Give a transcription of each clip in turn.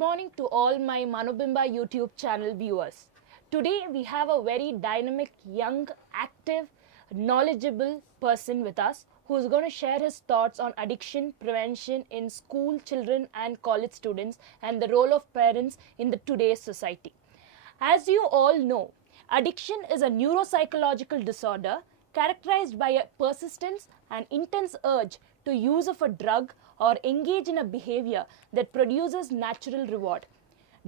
morning to all my Manobimba YouTube channel viewers. Today we have a very dynamic, young, active, knowledgeable person with us who is going to share his thoughts on addiction prevention in school children and college students and the role of parents in the today's society. As you all know, addiction is a neuropsychological disorder characterized by a persistence and intense urge to use of a drug or engage in a behavior that produces natural reward,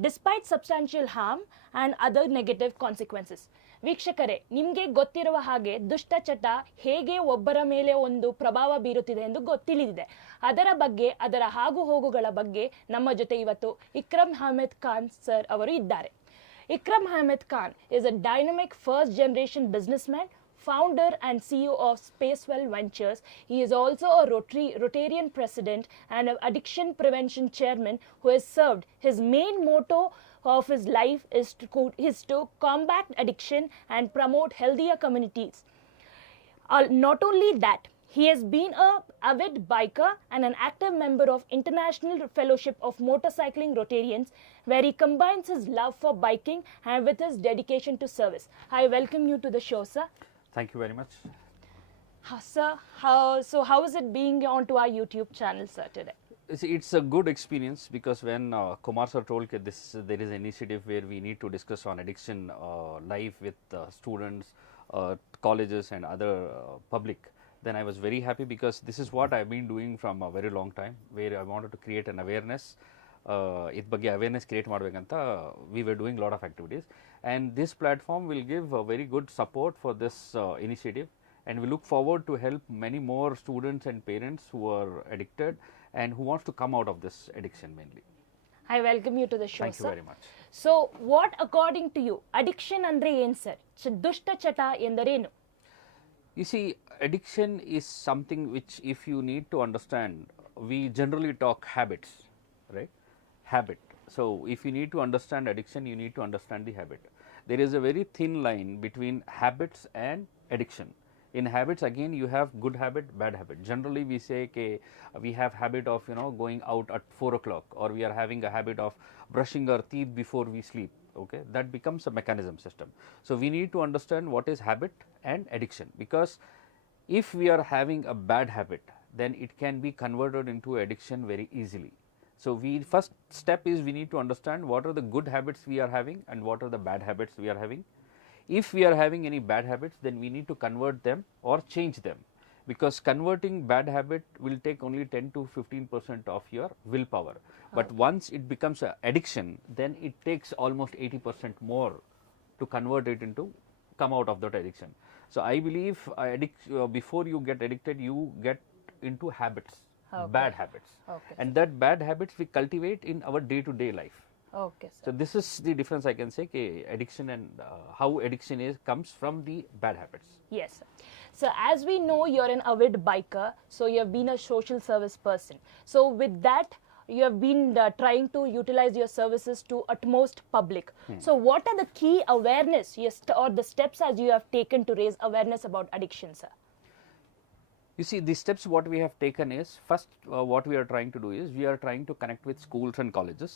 despite substantial harm and other negative consequences. ವೀಕ್ಷಕರೇ, ನಿಮಗೆ ಗೊತ್ತಿರುವ ಹಾಗೆ ದುಷ್ಟಚಟ ಹೇಗೆ ಒಬ್ಬರ ಮೇಲೆ ಒಂದು ಪ್ರಭಾವ ಬೀರುತ್ತಿದೆ ಎಂದು ತಿಳಿದಿದೆ. ಅದರ ಬಗ್ಗೆ, ಅದರ ಆಗು ಹೋಗುಗಳ ಬಗ್ಗೆ ನಮ್ಮ ಜೊತೆ ಇವತ್ತು ಇಕ್ರಮ್ ಅಹಮದ್ ಖಾನ್ ಸರ್ ಅವರು ಇದ್ದಾರೆ. Ikram Ahmed Khan is a dynamic first-generation businessman, founder and CEO of Spacewell Ventures. He is also a Rotarian president and an addiction prevention chairman who has served. His main motto of his life is to combat addiction and promote healthier communities. Not only that, he has been an avid biker and an active member of International Fellowship of Motorcycling Rotarians, where he combines his love for biking and with his dedication to service. I welcome you to the show, sir. Thank you very much. Sir, how is it being onto our YouTube channel, sir, today? It's a good experience because when Kumar sir told that there is an initiative where we need to discuss on addiction live with students, colleges and other public, then I was very happy because this is what I've been doing from a very long time, where I wanted to create an awareness. Id ಬಗ್ಗೆ awareness create ಮಾಡಬೇಕಂತ we were doing a lot of activities, and this platform will give a very good support for this initiative, and we look forward to help many more students and parents who are addicted and who wants to come out of this addiction mainly. I welcome you to the show, Thank you sir. very much. So, what according to you, addiction andre ಏನು sir? ದುಷ್ಟಚಟ ಎಂದರೇನು? You see, addiction is something which, if you need to understand, we generally talk habits, right? Habit. So, if you need to understand addiction, you need to understand the habit. There is a very thin line between habits and addiction. In habits, again, you have good habit, bad habit. Generally, we say we have habit of going out at 4 o'clock, or we are having a habit of brushing our teeth before we sleep. Okay, that becomes a mechanism system. So we need to understand what is habit and addiction, because if we are having a bad habit, then it can be converted into addiction very easily. So first step is we need to understand what are the good habits we are having and what are the bad habits we are having. If we are having any bad habits, then we need to convert them or change them, because converting bad habit will take only 10 to 15% of your willpower. But once it becomes an addiction, then it takes almost 80% more to convert it into come out of that addiction. So I believe before you get addicted, you get into habits, bad habits, and that bad habits we cultivate in our day-to-day life. Okay, sir. So this is the difference I can say, addiction and how addiction comes from the bad habits. Yes, sir. So as we know, you're an avid biker, so you have been a social service person. So with that, you have been trying to utilize your services to utmost public. So what are the key awareness or the steps as you have taken to raise awareness about addiction, sir? You see, the steps what we have taken is, first what we are trying to do is, we are trying to connect with schools and colleges.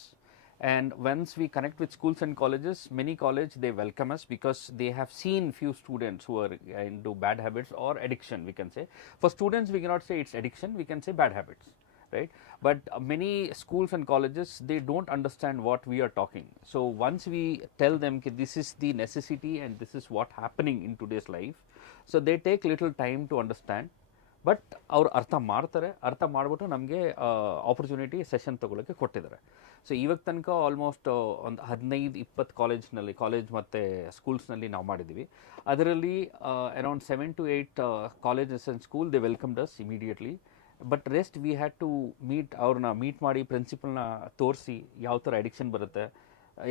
And once we connect with schools and colleges, many colleges, they welcome us because they have seen few students who are into bad habits or addiction, we can say. For students, we cannot say it's addiction, we can say bad habits, right? But many schools and colleges, they don't understand what we are talking. So once we tell them this is the necessity and this is what happening in today's life, so they take little time to understand. But ಅವ್ರು ಅರ್ಥ ಮಾಡಿಬಿಟ್ಟು ನಮಗೆ opportunity session ತೊಗೊಳಕ್ಕೆ ಕೊಟ್ಟಿದ್ದಾರೆ. So ಇವಾಗ ತನಕ almost ಒಂದು 15-20 college ಮತ್ತು ಸ್ಕೂಲ್ಸ್ನಲ್ಲಿ ನಾವು ಮಾಡಿದ್ದೀವಿ. ಅದರಲ್ಲಿ around 7 to 8 colleges and school they welcomed us immediately. But rest we had to ಅವ್ರನ್ನ ಮೀಟ್ ಮಾಡಿ ಪ್ರಿನ್ಸಿಪಲ್ನ ತೋರಿಸಿ ಯಾವ ಥರ ಅಡಿಕ್ಷನ್ ಬರುತ್ತೆ.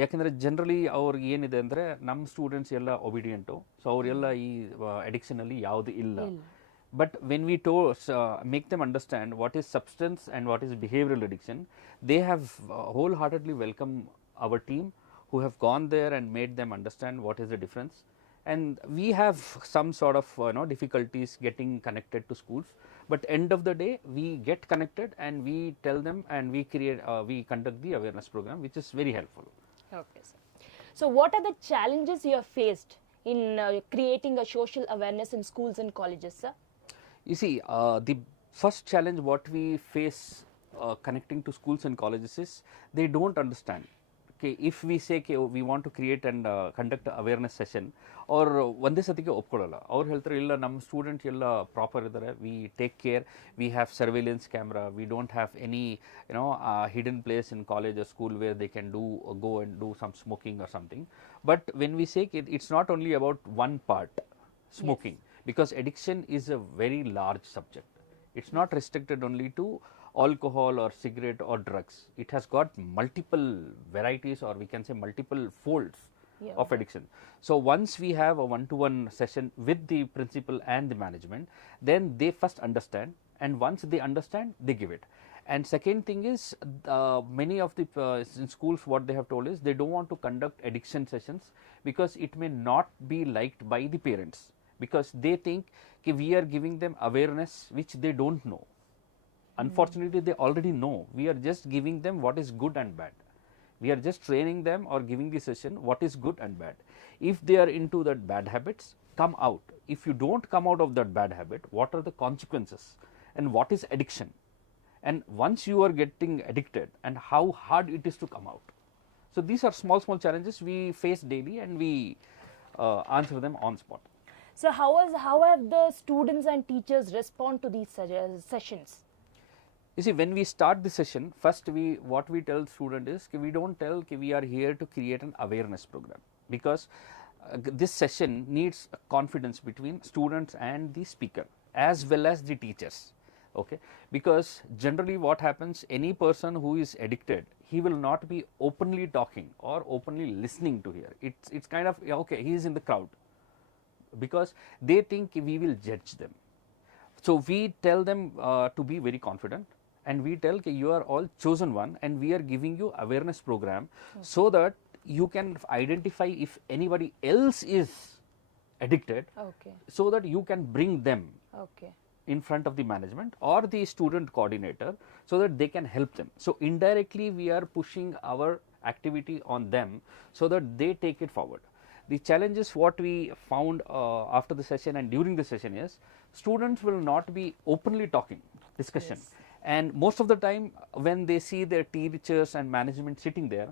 ಯಾಕೆಂದರೆ ಜನರಲಿ ಅವ್ರಿಗೆ ಏನಿದೆ ಅಂದರೆ ನಮ್ಮ ಸ್ಟೂಡೆಂಟ್ಸ್ ಎಲ್ಲ ಒಬಿಡಿಯಂಟು, ಸೊ ಅವರೆಲ್ಲ ಈ ಅಡಿಕ್ಷನಲ್ಲಿ ಯಾವುದು ಇಲ್ಲ. But when we make them understand what is substance and what is behavioral addiction, they have wholeheartedly welcomed our team, who have gone there and made them understand what is the difference. And we have some sort of difficulties getting connected to schools, but end of the day we get connected and we tell them and we create we conduct the awareness program, which is very helpful. Okay, sir. So, what are the challenges you have faced in creating a social awareness in schools and colleges, sir? You see, the first challenge what we face connecting to schools and colleges is they don't understand. Okay, if we say okay, we want to create and conduct a awareness session, or ಒಂದೇ ಸತಿಗೆ ಒಪ್ಕೊಳ್ಳಲ್ಲ. ಅವ್ರು ಹೇಳ್ತಾರೆ ಇಲ್ಲ ನಮ್ಮ student ಎಲ್ಲ proper ಇದ್ದಾರೆ, we take care, we have surveillance camera, V don't have any hidden place in college or school where they can go and do some smoking or something. But when we say it's not only about one part, smoking, because addiction is a very large subject. It's not restricted only to alcohol or cigarette or drugs. It has got multiple varieties, or we can say multiple folds of addiction. So once we have a one-to-one session with the principal and the management, then they first understand, and once they understand, they give it. And second thing is, many of the in schools what they have told is they don't want to conduct addiction sessions because it may not be liked by the parents, because they think we are giving them awareness which they don't know. Unfortunately, they already know. We are just giving them what is good and bad. We are just training them or giving the session what is good and bad. If they are into that bad habits, come out. If you don't come out of that bad habit, what are the consequences and what is addiction? And once you are getting addicted, and how hard it is to come out. So these are small challenges we face daily, and we answer them on spot. So, how have the students and teachers respond to these sessions? You see, when we start the session, first what we tell student is we don't tell we are here to create an awareness program, because this session needs confidence between students and the speaker as well as the teachers. Okay, because generally what happens, any person who is addicted, he will not be openly talking or openly listening to hear. It's kind of okay, he is in the crowd, because they think we will judge them. So we tell them to be very confident, and we tell you are all chosen one, and we are giving you awareness program, so that you can identify if anybody else is addicted, so that you can bring them in front of the management or the student coordinator, so that they can help them. So indirectly we are pushing our activity on them so that they take it forward. The challenges what we found after the session and during the session is, students will not be openly talking, discussion. And most of the time when they see their teachers and management sitting there,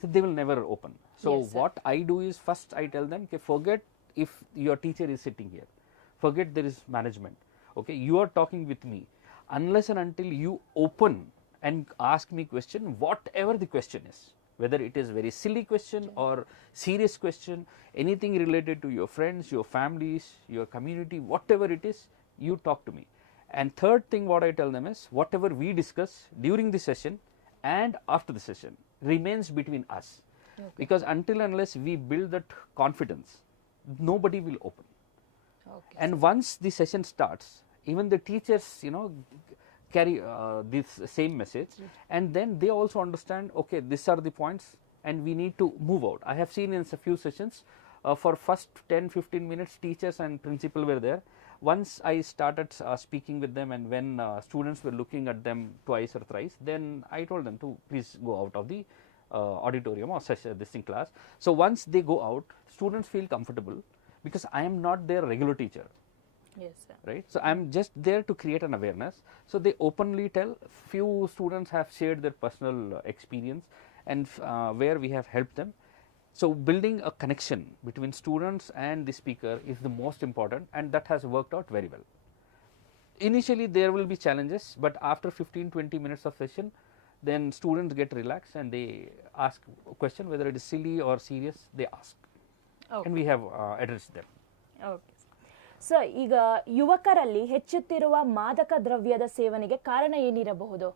so they will never open. So what I do is, first I tell them, okay, forget if your teacher is sitting here, forget there is management. Okay, you are talking with me. Unless and until you open and ask me question, whatever the question is, whether it is very silly question or serious question, anything related to your friends, your families, your community, whatever it is, you talk to me. And third thing what I tell them is, whatever we discuss during the session and after the session remains between us. Because until unless we build that confidence, nobody will open. And once the session starts, even the teachers carry this same message, and then they also understand, okay, these are the points and we need to move out. I have seen in a few sessions, for first 10-15 minutes teachers and principal were there. Once I started speaking with them, and when students were looking at them twice or thrice, then I told them to please go out of the auditorium or session, this thing class. So once they go out, students feel comfortable, because I am not their regular teacher. Yes, sir. Right? So I am just there to create an awareness. So they openly tell. Few students have shared their personal experience, and where we have helped them. So building a connection between students and the speaker is the most important, and that has worked out very well. Initially there will be challenges, but after 15-20 minutes of session, then students get relaxed and they ask a question, whether it is silly or serious, they ask. And we have addressed them. Okay. So, ಈಗ ಯುವಕರಲ್ಲಿ ಹೆಚ್ಚುತ್ತಿರುವ ಮಾದಕ ದ್ರವ್ಯದ ಸೇವನೆಗೆ ಕಾರಣ ಏನಿರಬಹುದು?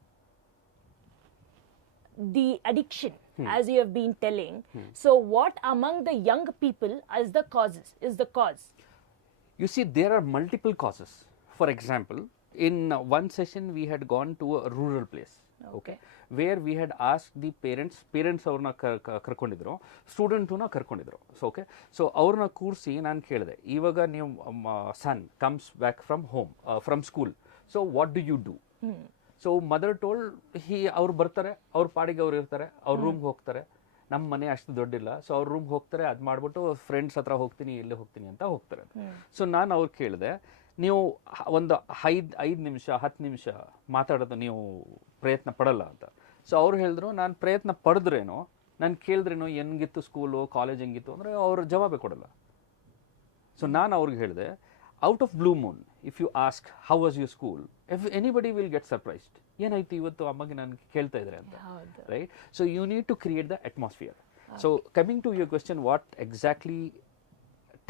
The addiction, as you have been telling. So what among the young people is the cause? You see, there are multiple causes. For example, in one session we had gone to a rural place, okay, where we had asked the parents ಅವ್ರನ್ನ ಕರ್ಕೊಂಡಿದ್ರು, ಸ್ಟೂಡೆಂಟನ್ನ ಕರ್ಕೊಂಡಿದ್ರು. So okay, so ಅವ್ರನ್ನ ಕೂರಿಸಿ ನಾನು ಕೇಳಿದೆ, ಇವಾಗ ನೀವು son comes back from home, from school, so what do you do? So mother told ಅವ್ರು ಬರ್ತಾರೆ, ಅವ್ರ ಪಾಡಿಗೆ ಅವ್ರು ಇರ್ತಾರೆ, ಅವ್ರ ರೂಮ್ಗೆ ಹೋಗ್ತಾರೆ. ನಮ್ಮ ಮನೆ ಅಷ್ಟು ದೊಡ್ಡಿಲ್ಲ, ಸೊ ಅವ್ರ ರೂಮ್ಗೆ ಹೋಗ್ತಾರೆ, ಅದು ಮಾಡ್ಬಿಟ್ಟು ಫ್ರೆಂಡ್ಸ್ ಹತ್ರ ಹೋಗ್ತೀನಿ, ಎಲ್ಲೇ ಹೋಗ್ತೀನಿ ಅಂತ ಹೋಗ್ತಾರೆ. ಸೊ ನಾನು ಅವ್ರು ಕೇಳಿದೆ, ನೀವು ಒಂದು 5 ನಿಮಿಷ 10 ನಿಮಿಷ ಮಾತಾಡೋದು ನೀವು ಪ್ರಯತ್ನ ಪಡಲ್ಲ ಅಂತ. ಸೊ ಅವ್ರು ಹೇಳಿದ್ರು, ನಾನು ಪ್ರಯತ್ನ ಪಡೆದ್ರೇನೋ, ನಾನು ಕೇಳಿದ್ರೇನೋ ಹೆಂಗಿತ್ತು ಸ್ಕೂಲು, ಕಾಲೇಜ್ ಹೆಂಗಿತ್ತು ಅಂದರೆ ಅವ್ರು ಜವಾಬೇ ಕೊಡಲ್ಲ. ಸೊ ನಾನು ಅವ್ರಿಗೆ ಹೇಳಿದೆ, out of blue moon if you ask how was your school, if anybody will get surprised. ಏನಾಯ್ತು ಇವತ್ತು ಅಮ್ಮಗೆ ನಾನು ಕೇಳ್ತಾ ಇದ್ದಾರೆ ಅಂತ, right? So you need to create the atmosphere. So coming to your question, what exactly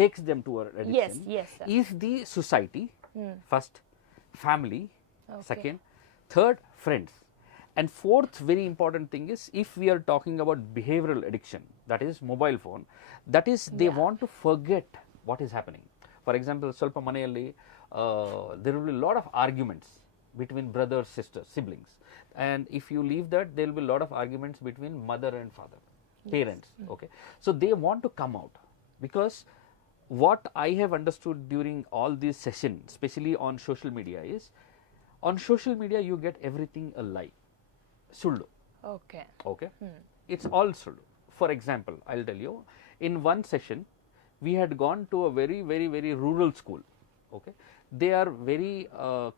takes them to our addiction is the society, first family, second, third friends, and fourth very important thing is, if we are talking about behavioral addiction, that is mobile phone, that is they want to forget what is happening. For example, ಸ್ವಲ್ಪ ಮನೆಯಲ್ಲಿ there will be a lot of arguments between brothers, sisters, siblings, and if you leave that, there will be a lot of arguments between mother and father, parents. Okay, so they want to come out, because what I have understood during all these sessions, especially on social media, is on social media you get everything a lie, sullu. Okay. It's all sullu. For example, I'll tell you, in one session we had gone to a very very very rural school. Okay, they are very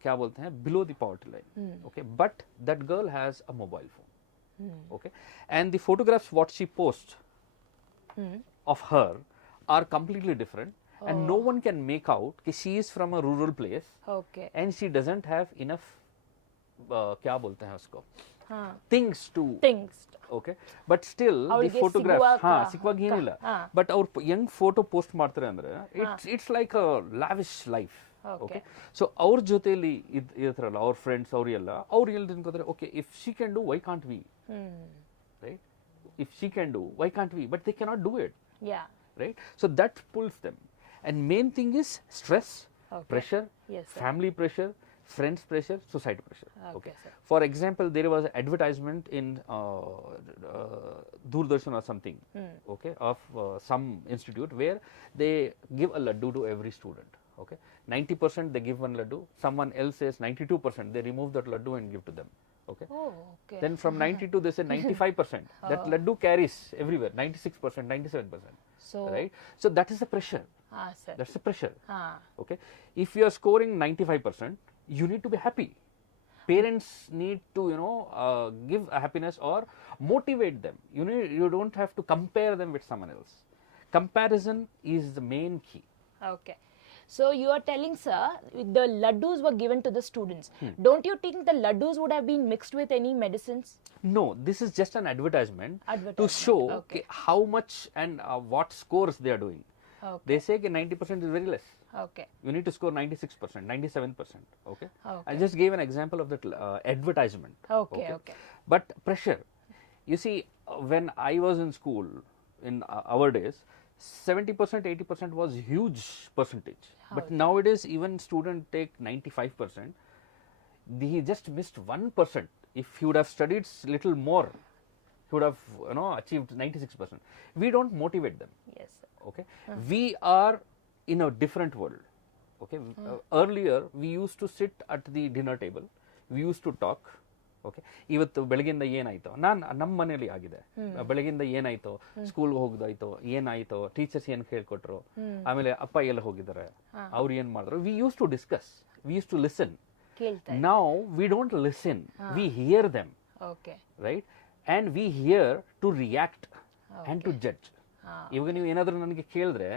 kya bolte hain, below the poverty line. Okay, but that girl has a mobile phone. Okay, and the photographs what she posts of her are completely different, and no one can make out that she is from a rural place, and she doesn't have enough kya bolte hain usko, things to okay, but still the photographs ಸಿಕ್ಕುವಾಗ ಏನಿಲ್ಲ, but ಅವ್ರು ಹೆಂಗ್ photo post ಮಾಡ್ತಾರೆ ಅಂದ್ರೆ it's like a lavish life. Okay, so ಅವ್ರ ಜೊತೆಲಿ ಇರ್ತಾರಲ್ಲ ಅವ್ರ friends, ಅವ್ರಿಗೆಲ್ಲ ಅವ್ರು ಎಲ್ಲಿ ತಿನ್ಕೋತಾರೆ, okay, if she can do, why can't we? Right? If she can do, why can't we? But they cannot do it. Right? So that pulls them, and main thing is stress, pressure, family pressure, friends pressure, society pressure. Okay. For example, there was an advertisement in Doordarshan or something, okay, of some institute where they give a laddu to every student. Okay, 90% they give one laddu. Someone else says 92%. They remove that laddu and give to them. Okay. Then from 92 they say 95%. That laddu carries everywhere. 96%, 97%. So right. So that is the pressure. Sir. That's the pressure. Okay. If you are scoring 95%, you need to be happy. Parents need to give a happiness or motivate them. You don't have to compare them with someone else. Comparison is the main key. Okay. So you are telling, sir, the laddus were given to the students. Don't you think the laddus would have been mixed with any medicines? No, this is just an advertisement to show how much and what scores they are doing. They say that 90% is very less. Okay. You need to score 96%, 97%. Okay. I just gave an example of that advertisement. Okay. But pressure. You see, when I was in school in our days, 70%, 80% was huge percentage. But nowadays, even students take 95%. He just missed 1%. If he would have studied little more, he would have achieved 96%. We don't motivate them. Yes, sir. Okay. We are in a different world. Okay. Earlier, we used to sit at the dinner table. We used to talk. Okay, ಇವತ್ತು ಬೆಳಗಿಂದ ಏನಾಯ್ತು, ನಮ್ಮ ಮನೇಲಿ ಆಗಿದೆ, ಬೆಳಗಿಂದ ಏನಾಯ್ತು, ಸ್ಕೂಲ್ಗೆ ಹೋಗೋದಾಯ್ತು, ಏನಾಯ್ತು, ಟೀಚರ್ಸ್ ಏನು ಹೇಳ್ಕೊಟ್ರು, ಆಮೇಲೆ ಅಪ್ಪ ಎಲ್ಲ ಹೋಗಿದ್ದಾರೆ, ಅವ್ರು ಏನ್ ಮಾಡಿದ್ರು. We use to discuss, we use to listen. Now we don't listen, we hear them, right, and we hear to react and to judge. ಇವಾಗ ನೀವು ಏನಾದ್ರೂ ನನಗೆ ಕೇಳಿದ್ರೆ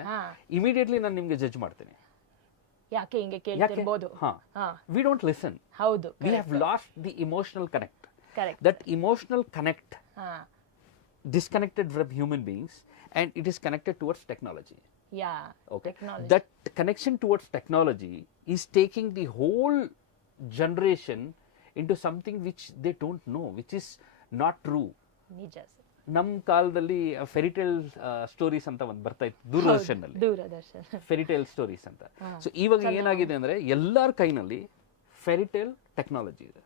ಇಮಿಡಿಯೇಟ್ಲಿ ನಾನು ನಿಮ್ಗೆ ಜಡ್ಜ್ ಮಾಡ್ತೀನಿ. ಯಾಕೆ ಹಿಂಗೆ ಕೇಳ್ತಿರಬಹುದು. We don't listen. ಹೌದು. We have lost the emotional connect. Correct. That emotional connect disconnected from human beings, and it is connected towards technology. Yeah. Okay. Technology. That connection towards technology is taking the whole generation into something which they don't know, which is not true. ನಿಜ. ನಮ್ಮ ಕಾಲದಲ್ಲಿ ಫೆರಿಟೇಲ್ stories ಅಂತ ಒಂದು ಬರ್ತಾ ಇತ್ತು ದೂರದರ್ಶನ್ ನಲ್ಲಿ, ಫೆರಿಟೇಲ್ stories ಅಂತ. So ಇವಾಗ ಏನಾಗಿದೆ ಅಂದ್ರೆ ಎಲ್ಲರ ಕೈನಲ್ಲಿ ಫೆರಿಟೇಲ್ ಟೆಕ್ನಾಲಜಿ ಇದೆ.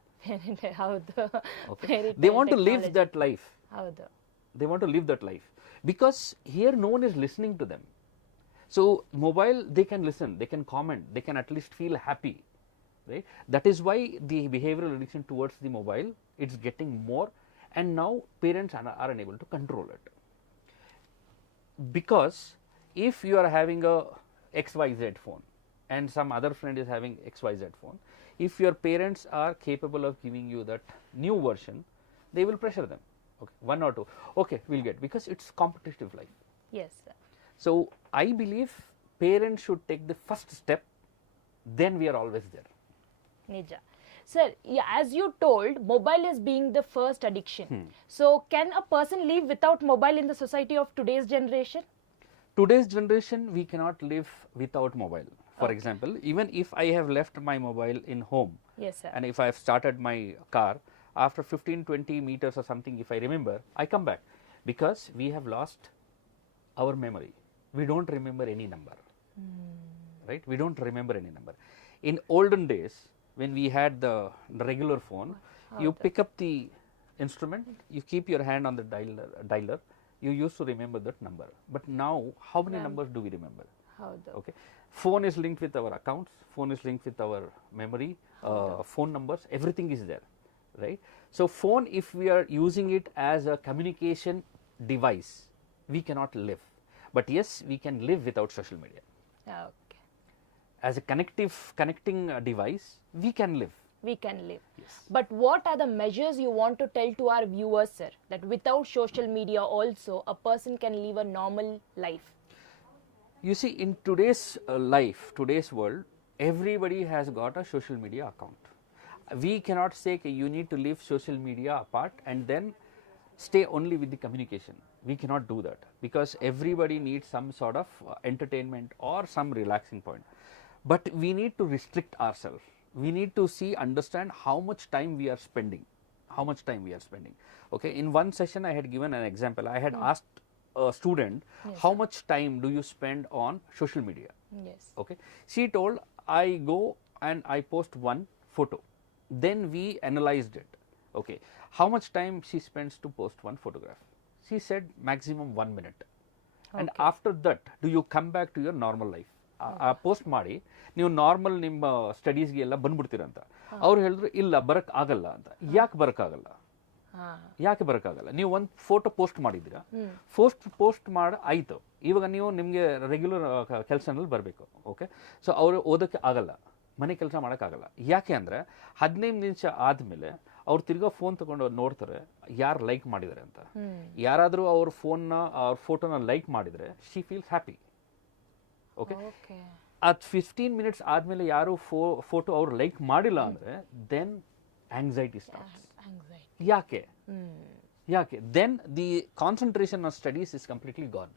They want to live that life. They want to live that life because here no one is listening to them. So mobile they can listen, they can comment, they can at least feel happy. right? That is why the behavioral addiction towards the mobile, it's getting more, and now parents are unable to control it. Because if you are having a XYZ phone and some other friend is having XYZ phone, if your parents are capable of giving you that new version, they will pressure them. Okay, one or two. Okay, we'll get, because it's competitive life. Yes, sir. So I believe parents should take the first step, then we are always there. Nija. Sir, yeah, as you told, mobile is being the first addiction. So, can a person live without mobile in the society of today's generation? Today's generation, we cannot live without mobile. For example, even if I have left my mobile in home, Yes, sir. and if I have started my car, after 15-20 meters or something, if I remember, I come back, because we have lost our memory. We don't remember any number, right? We don't remember any number. In olden days, when we had the regular phone, you pick up the instrument, you keep your hand on the dialer, you used to remember that number. But now, how many numbers do we remember? Okay, phone is linked with our accounts, phone is linked with our memory, phone numbers, everything is there, right? So phone, if we are using it as a communication device, we cannot live. But yes, we can live without social media. Okay. As a connecting device, we can live. We can live. Yes. But what are the measures you want to tell to our viewers, sir, that without social media also a person can live a normal life? You see, in today's life, today's world, everybody has got a social media account. We cannot say you need to leave social media apart and then stay only with the communication. We cannot do that, because everybody needs some sort of entertainment or some relaxing point. But we need to restrict ourselves. We need to understand how much time we are spending. Okay, in one session I had given an example. I had asked a student, how much time do you spend on social media? Yes. Okay, she told, I go and I post one photo. Then we analyzed it. Okay, how much time she spends to post one photograph? She said maximum 1 minute. And after that, do you come back to your normal life? Post ಮಾಡಿ ನೀವು normal ನಿಮ್ಮ ಸ್ಟಡೀಸ್ಗೆ ಎಲ್ಲ ಬಂದ್ಬಿಡ್ತೀರಂತ. ಅವ್ರು ಹೇಳಿದ್ರು ಇಲ್ಲ, ಬರಕ್ ಆಗಲ್ಲ ಅಂತ. ಯಾಕೆ ಬರಕ್ಕಾಗಲ್ಲ? ನೀವು ಒಂದು ಫೋಟೋ ಪೋಸ್ಟ್ ಮಾಡಿದ್ದೀರಾ, ಪೋಸ್ಟ್ ಮಾಡಿ ಆಯ್ತು, ಇವಾಗ ನೀವು ನಿಮಗೆ ರೆಗ್ಯುಲರ್ ಕೆಲಸನಲ್ಲಿ ಬರಬೇಕು. ಓಕೆ, ಸೊ ಅವರು ಓದೋಕ್ಕೆ ಆಗಲ್ಲ, ಮನೆ ಕೆಲಸ ಮಾಡೋಕ್ಕಾಗಲ್ಲ. ಯಾಕೆ ಅಂದರೆ 15 ನಿಮಿಷ ಆದಮೇಲೆ ಅವ್ರು ತಿರ್ಗಾ ಫೋನ್ ತಗೊಂಡು ನೋಡ್ತಾರೆ ಯಾರು ಲೈಕ್ ಮಾಡಿದ್ದಾರೆ ಅಂತ. ಯಾರಾದರೂ ಅವ್ರ ಫೋಟೋನ ಲೈಕ್ ಮಾಡಿದರೆ ಶಿ ಫೀಲ್ಸ್ ಹ್ಯಾಪಿ. ಓಕೆ, ಅದು 15 ಮಿನಿಟ್ಸ್ ಆದಮೇಲೆ ಯಾರು ಫೋಟೋ ಅವ್ರು ಲೈಕ್ ಮಾಡಿಲ್ಲ ಅಂದರೆ ದೆನ್ ಆಂಗ್ಸೈಟಿ ಸ್ಟಾರ್ಟ್ಸ್. ಯಾಕೆ then the concentration on studies is completely gone.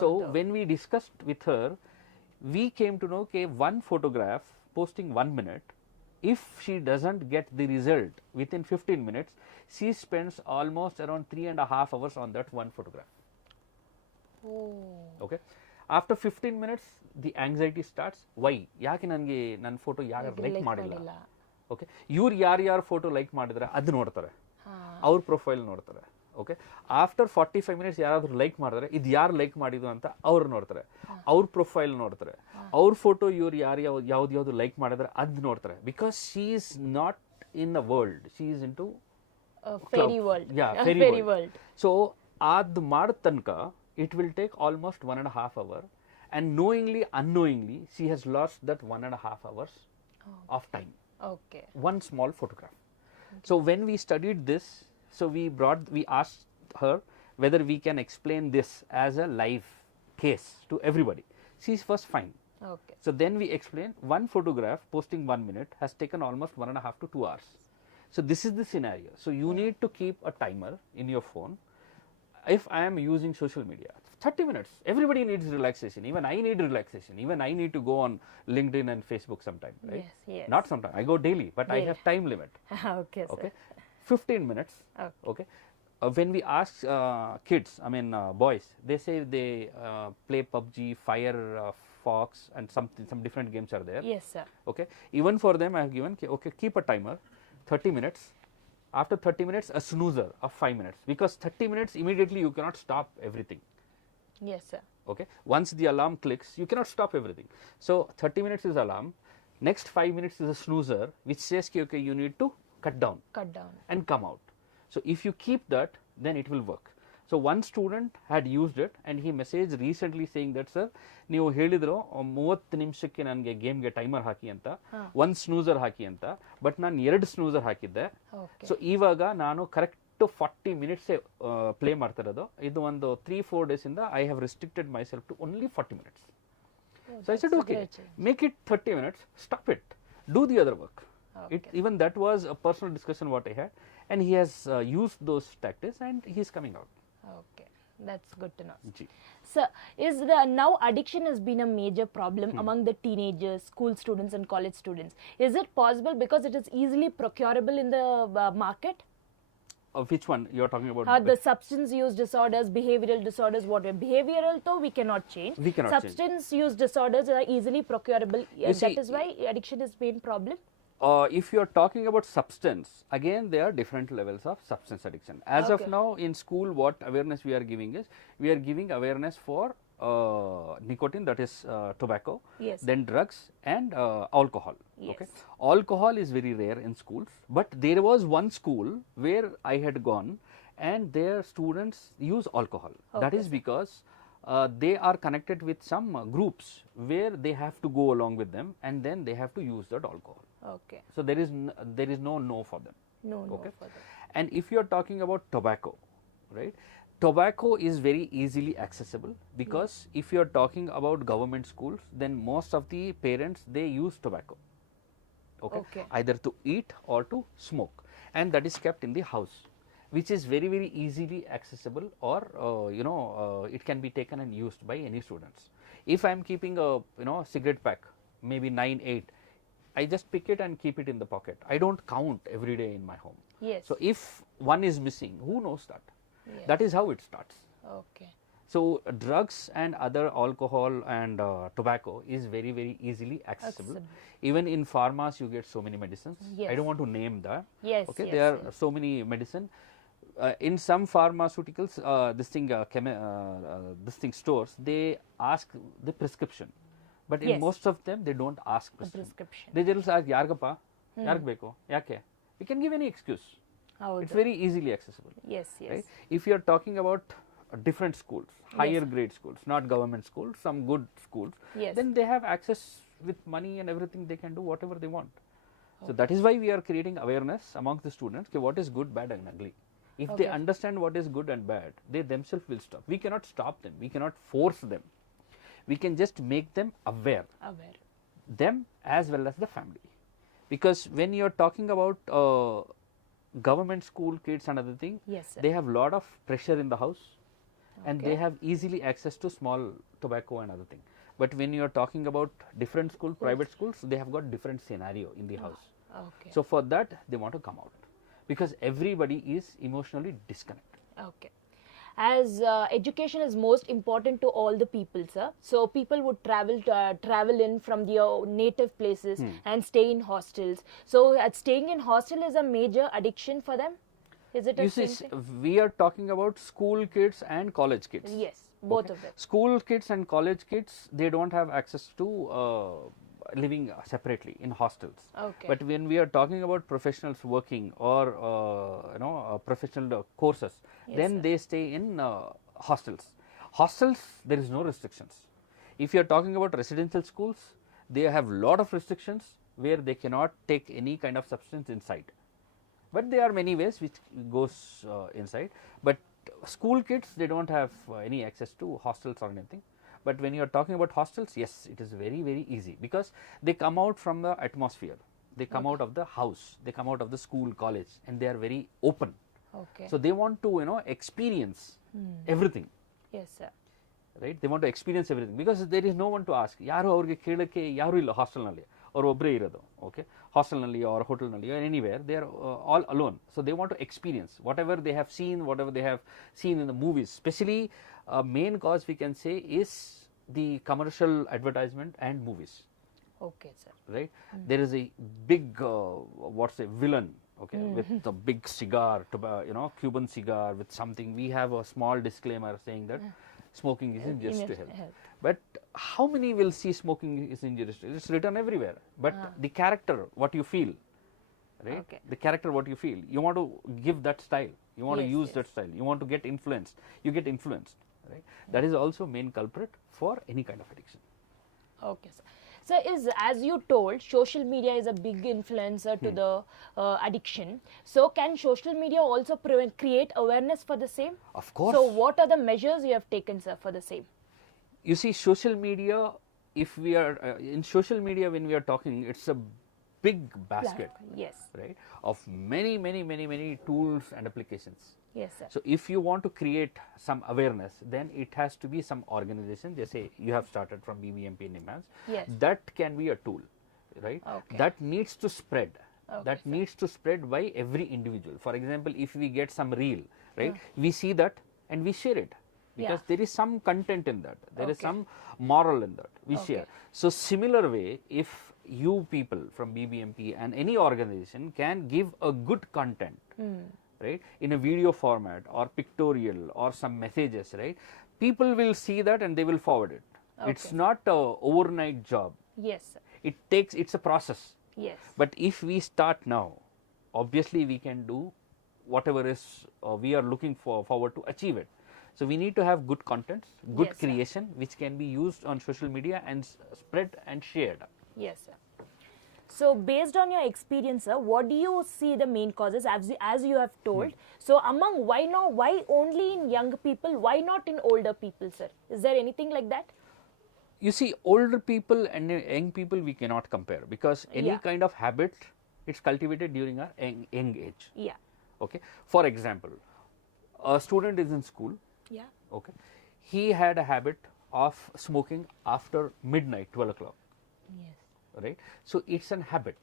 So when we discussed with her, we came to know one photograph posting 1 minute, if she doesn't get the result within 15 minutes, she spends almost around 3.5 hours on that one photograph. Okay, after 15 minutes the anxiety starts. Why? ಯಾಕೆ ನನಗೆ ನನ್ನ photo ಯಾರು like ಮಾಡಿಲ್ಲ? Okay, ಇವ್ರು ಯಾರು photo like ಮಾಡಿದ್ರೆ ಅದು ನೋಡ್ತಾರೆ, ಅವ್ರ ಪ್ರೊಫೈಲ್ ನೋಡ್ತಾರೆ. ಓಕೆ, ಆಫ್ಟರ್ 45 ಮಿನಿಟ್ಸ್ ಯಾರಾದ್ರೂ ಲೈಕ್ ಮಾಡಿದ್ರೆ ಇದು ಯಾರು ಲೈಕ್ ಮಾಡಿದ್ರು ಅಂತ ಅವ್ರು ನೋಡ್ತಾರೆ, ಅವ್ರ ಪ್ರೊಫೈಲ್ ನೋಡ್ತಾರೆ, ಅವ್ರ ಫೋಟೋ ಇವ್ರು ಯಾವ್ದು ಲೈಕ್ ಮಾಡಿದ್ರೆ ಅದು ನೋಡ್ತಾರೆ. Because she is not in the world, she is into fairy world. Fairy world. So ಅದು ಮಾಡಿದ ತನಕ it will take almost 1.5 hours, and knowingly unknowingly she has lost that 1.5 hours of time. Okay. One small photograph. So when we studied this, so we asked her whether we can explain this as a live case to everybody. She was fine. Okay. So then we explained one photograph posting 1 minute has taken almost 1.5 to 2 hours. So this is the scenario. So you need to keep a timer in your phone. If I am using social media, 30 minutes, everybody needs relaxation. Even I need relaxation. Even I need to go on LinkedIn and Facebook sometime, right? Yes. Not sometime. I go daily, but I have time limit. Okay, sir. Okay, 15 minutes. Okay. When we ask kids, I mean boys, they say they play PUBG, Firefox, and some different games are there. Yes, sir. Okay. Even for them, I have given, okay, keep a timer, 30 minutes. After 30 minutes, a snoozer of 5 minutes. Because 30 minutes, immediately you cannot stop everything. Yes, sir. Okay. Once the alarm clicks, you cannot stop everything. So 30 minutes is alarm. Next 5 minutes is a snoozer which says, okay, you need to cut down and come out. So if you keep that, then it will work. So one student had used it and he messaged recently saying that, sir, ನೀವು ಹೇಳಿದ್ರು 30 ನಿಮಿಷಕ್ಕೆ ನನಗೆ ಗೇಮ್ಗೆ timer ಹಾಕಿ ಅಂತ, ಒಂದು ಸ್ನೂಸರ್ ಹಾಕಿ ಅಂತ, but ನಾನು 2 ಸ್ನೂಸರ್ ಹಾಕಿದ್ದೆ. So ಇವಾಗ ನಾನು ಕರೆಕ್ಟ್ 40 ಮಿನಿಟ್ಸ್ ಪ್ಲೇ ಮಾಡ್ತಾ ಇರೋದು. ಇದು ಒಂದು 3-4 days ಇಂದ I have restricted myself to only 40 minutes. So I said, okay, make it 30 minutes, stop it, do the other work. Even that was a personal discussion what I had, and he has used those tactics and he is coming out. Okay, that's good to know. Ji. So, now addiction has been a major problem among the teenagers, school students and college students. Is it possible because it is easily procurable in the market? Which one you are talking about? The substance use disorders, behavioral disorders, whatever. Behavioral, though, we cannot change. We cannot substance use disorders are easily procurable. That is why addiction is been problem. If you are talking about substance, again there are different levels of substance addiction. As of now in school, what awareness we are giving is, we are giving awareness for nicotine, that is tobacco, then drugs and alcohol. Okay, alcohol is very rare in schools, but there was one school where I had gone and their students use alcohol. That is because they are connected with some groups where they have to go along with them and then they have to use that alcohol. Okay. So there is no for them. No for them. And if you are talking about tobacco, right? Tobacco is very easily accessible because if you are talking about government schools, then most of the parents, they use tobacco. Okay. Either to eat or to smoke, and that is kept in the house, which is very, very easily accessible, or it can be taken and used by any students. If I am keeping a cigarette pack, maybe 9-8, I just pick it and keep it in the pocket. I don't count every day in my home. Yes. So if one is missing, who knows that? That is how it starts. Okay. So drugs and other alcohol and tobacco is very, very easily accessible. Even in pharmas, you get so many medicines. I don't want to name that. Okay, there are so many medicine. In some pharmaceuticals, this thing stores, they ask the prescription. But in most of them, they don't ask prescription. They just ask, yargappa, yarg beko, yake. You can give any excuse. It's very easily accessible. Yes. Right? If you are talking about different schools, higher grade schools, not government schools, some good schools, then they have access with money and everything. They can do whatever they want. So that is why we are creating awareness amongst the students, what is good, bad and ugly. If they understand what is good and bad, they themselves will stop. We cannot stop them. We cannot force them. We can just make them aware. Them as well as the family. Because when you are talking about government school kids and other thing, they have lot of pressure in the house, and they have easily access to small tobacco and other thing. But when you are talking about different schools, private schools, they have got different scenario in the house. So for that, they want to come out because everybody is emotionally disconnected. Okay. As education is most important to all the people, sir. So people would travel in from their native places and stay in hostels. So staying in hostel is a major addiction for them. Is it? You see, we are talking about school kids and college kids. Yes, both of them. School kids and college kids, they don't have access to living separately in hostels. But when we are talking about professionals working or professional courses, then they stay in hostels. Hostels, there is no restrictions. If you are talking about residential schools, they have lot of restrictions where they cannot take any kind of substance inside. But there are many ways which goes inside. But school kids, they don't have any access to hostels or anything. But when you are talking about hostels, yes, it is very, very easy because they come out from the atmosphere. They come out of the house. They come out of the school, college, and they are very open. So they want to, experience everything. Yes, sir. Right? They want to experience everything because there is no one to ask. Yaru avrige kelake yaru illa hostel nalli or obre irodu. Okay, hostel nalli or hotel nalli or anywhere, they are all alone. So they want to experience whatever they have seen, whatever they have seen in the movies. Especially main cause we can say is the commercial advertisement and movies. Okay, sir. Right? There is a big villain. Okay, with a big cigar, Cuban cigar with something. We have a small disclaimer saying that smoking is injurious to Health. health. But how many will see smoking is injurious to health? It's written everywhere. But the character, what you feel, right? Okay. The character, what you feel, you want to give that style. You want to Yes, use yes. that style. You want to get influenced. You get influenced, right? That is also main culprit for any kind of addiction. Okay, sir. So, as you told, social media is a big influencer to the addiction. So, can social media also create awareness for the same? Of course. So, what are the measures you have taken, sir, for the same? You see, social media, if we are in social media, when we are talking, it's a big basket, Yes. right, of many tools and applications. Yes, sir. So if you want to create some awareness, then it has to be some organization. Just say you have started from BBMP in Imams. Yes. That can be a tool, right? Okay. That needs to spread. Okay, That sir. needs to spread by every individual. For example, if we get some reel, right, we see that and we share it. Because there is some content in that, there is Okay. some moral in that, we Okay. share. So similar way, if you people from BBMP and any organization can give a good content, right, in a video format or pictorial or some messages, right, people will see that and they will forward it. It's Okay. not a overnight job. Yes, sir. It's a process. Yes. But if we start now, obviously we can do whatever is we are looking forward to achieve it. So we need to have good contents, good Yes, sir. creation, which can be used on social media and spread and shared. Yes, sir. So, based on your experience, sir, what do you see the main causes as you have told? So, why only in young people? Why not in older people, sir? Is there anything like that? You see, older people and young people we cannot compare, because any Yeah. kind of habit, it's cultivated during our young age. Yeah. Okay. For example, a student is in school. Yeah. Okay. He had a habit of smoking after midnight, 12 o'clock. Yes. Right? So it's an habit.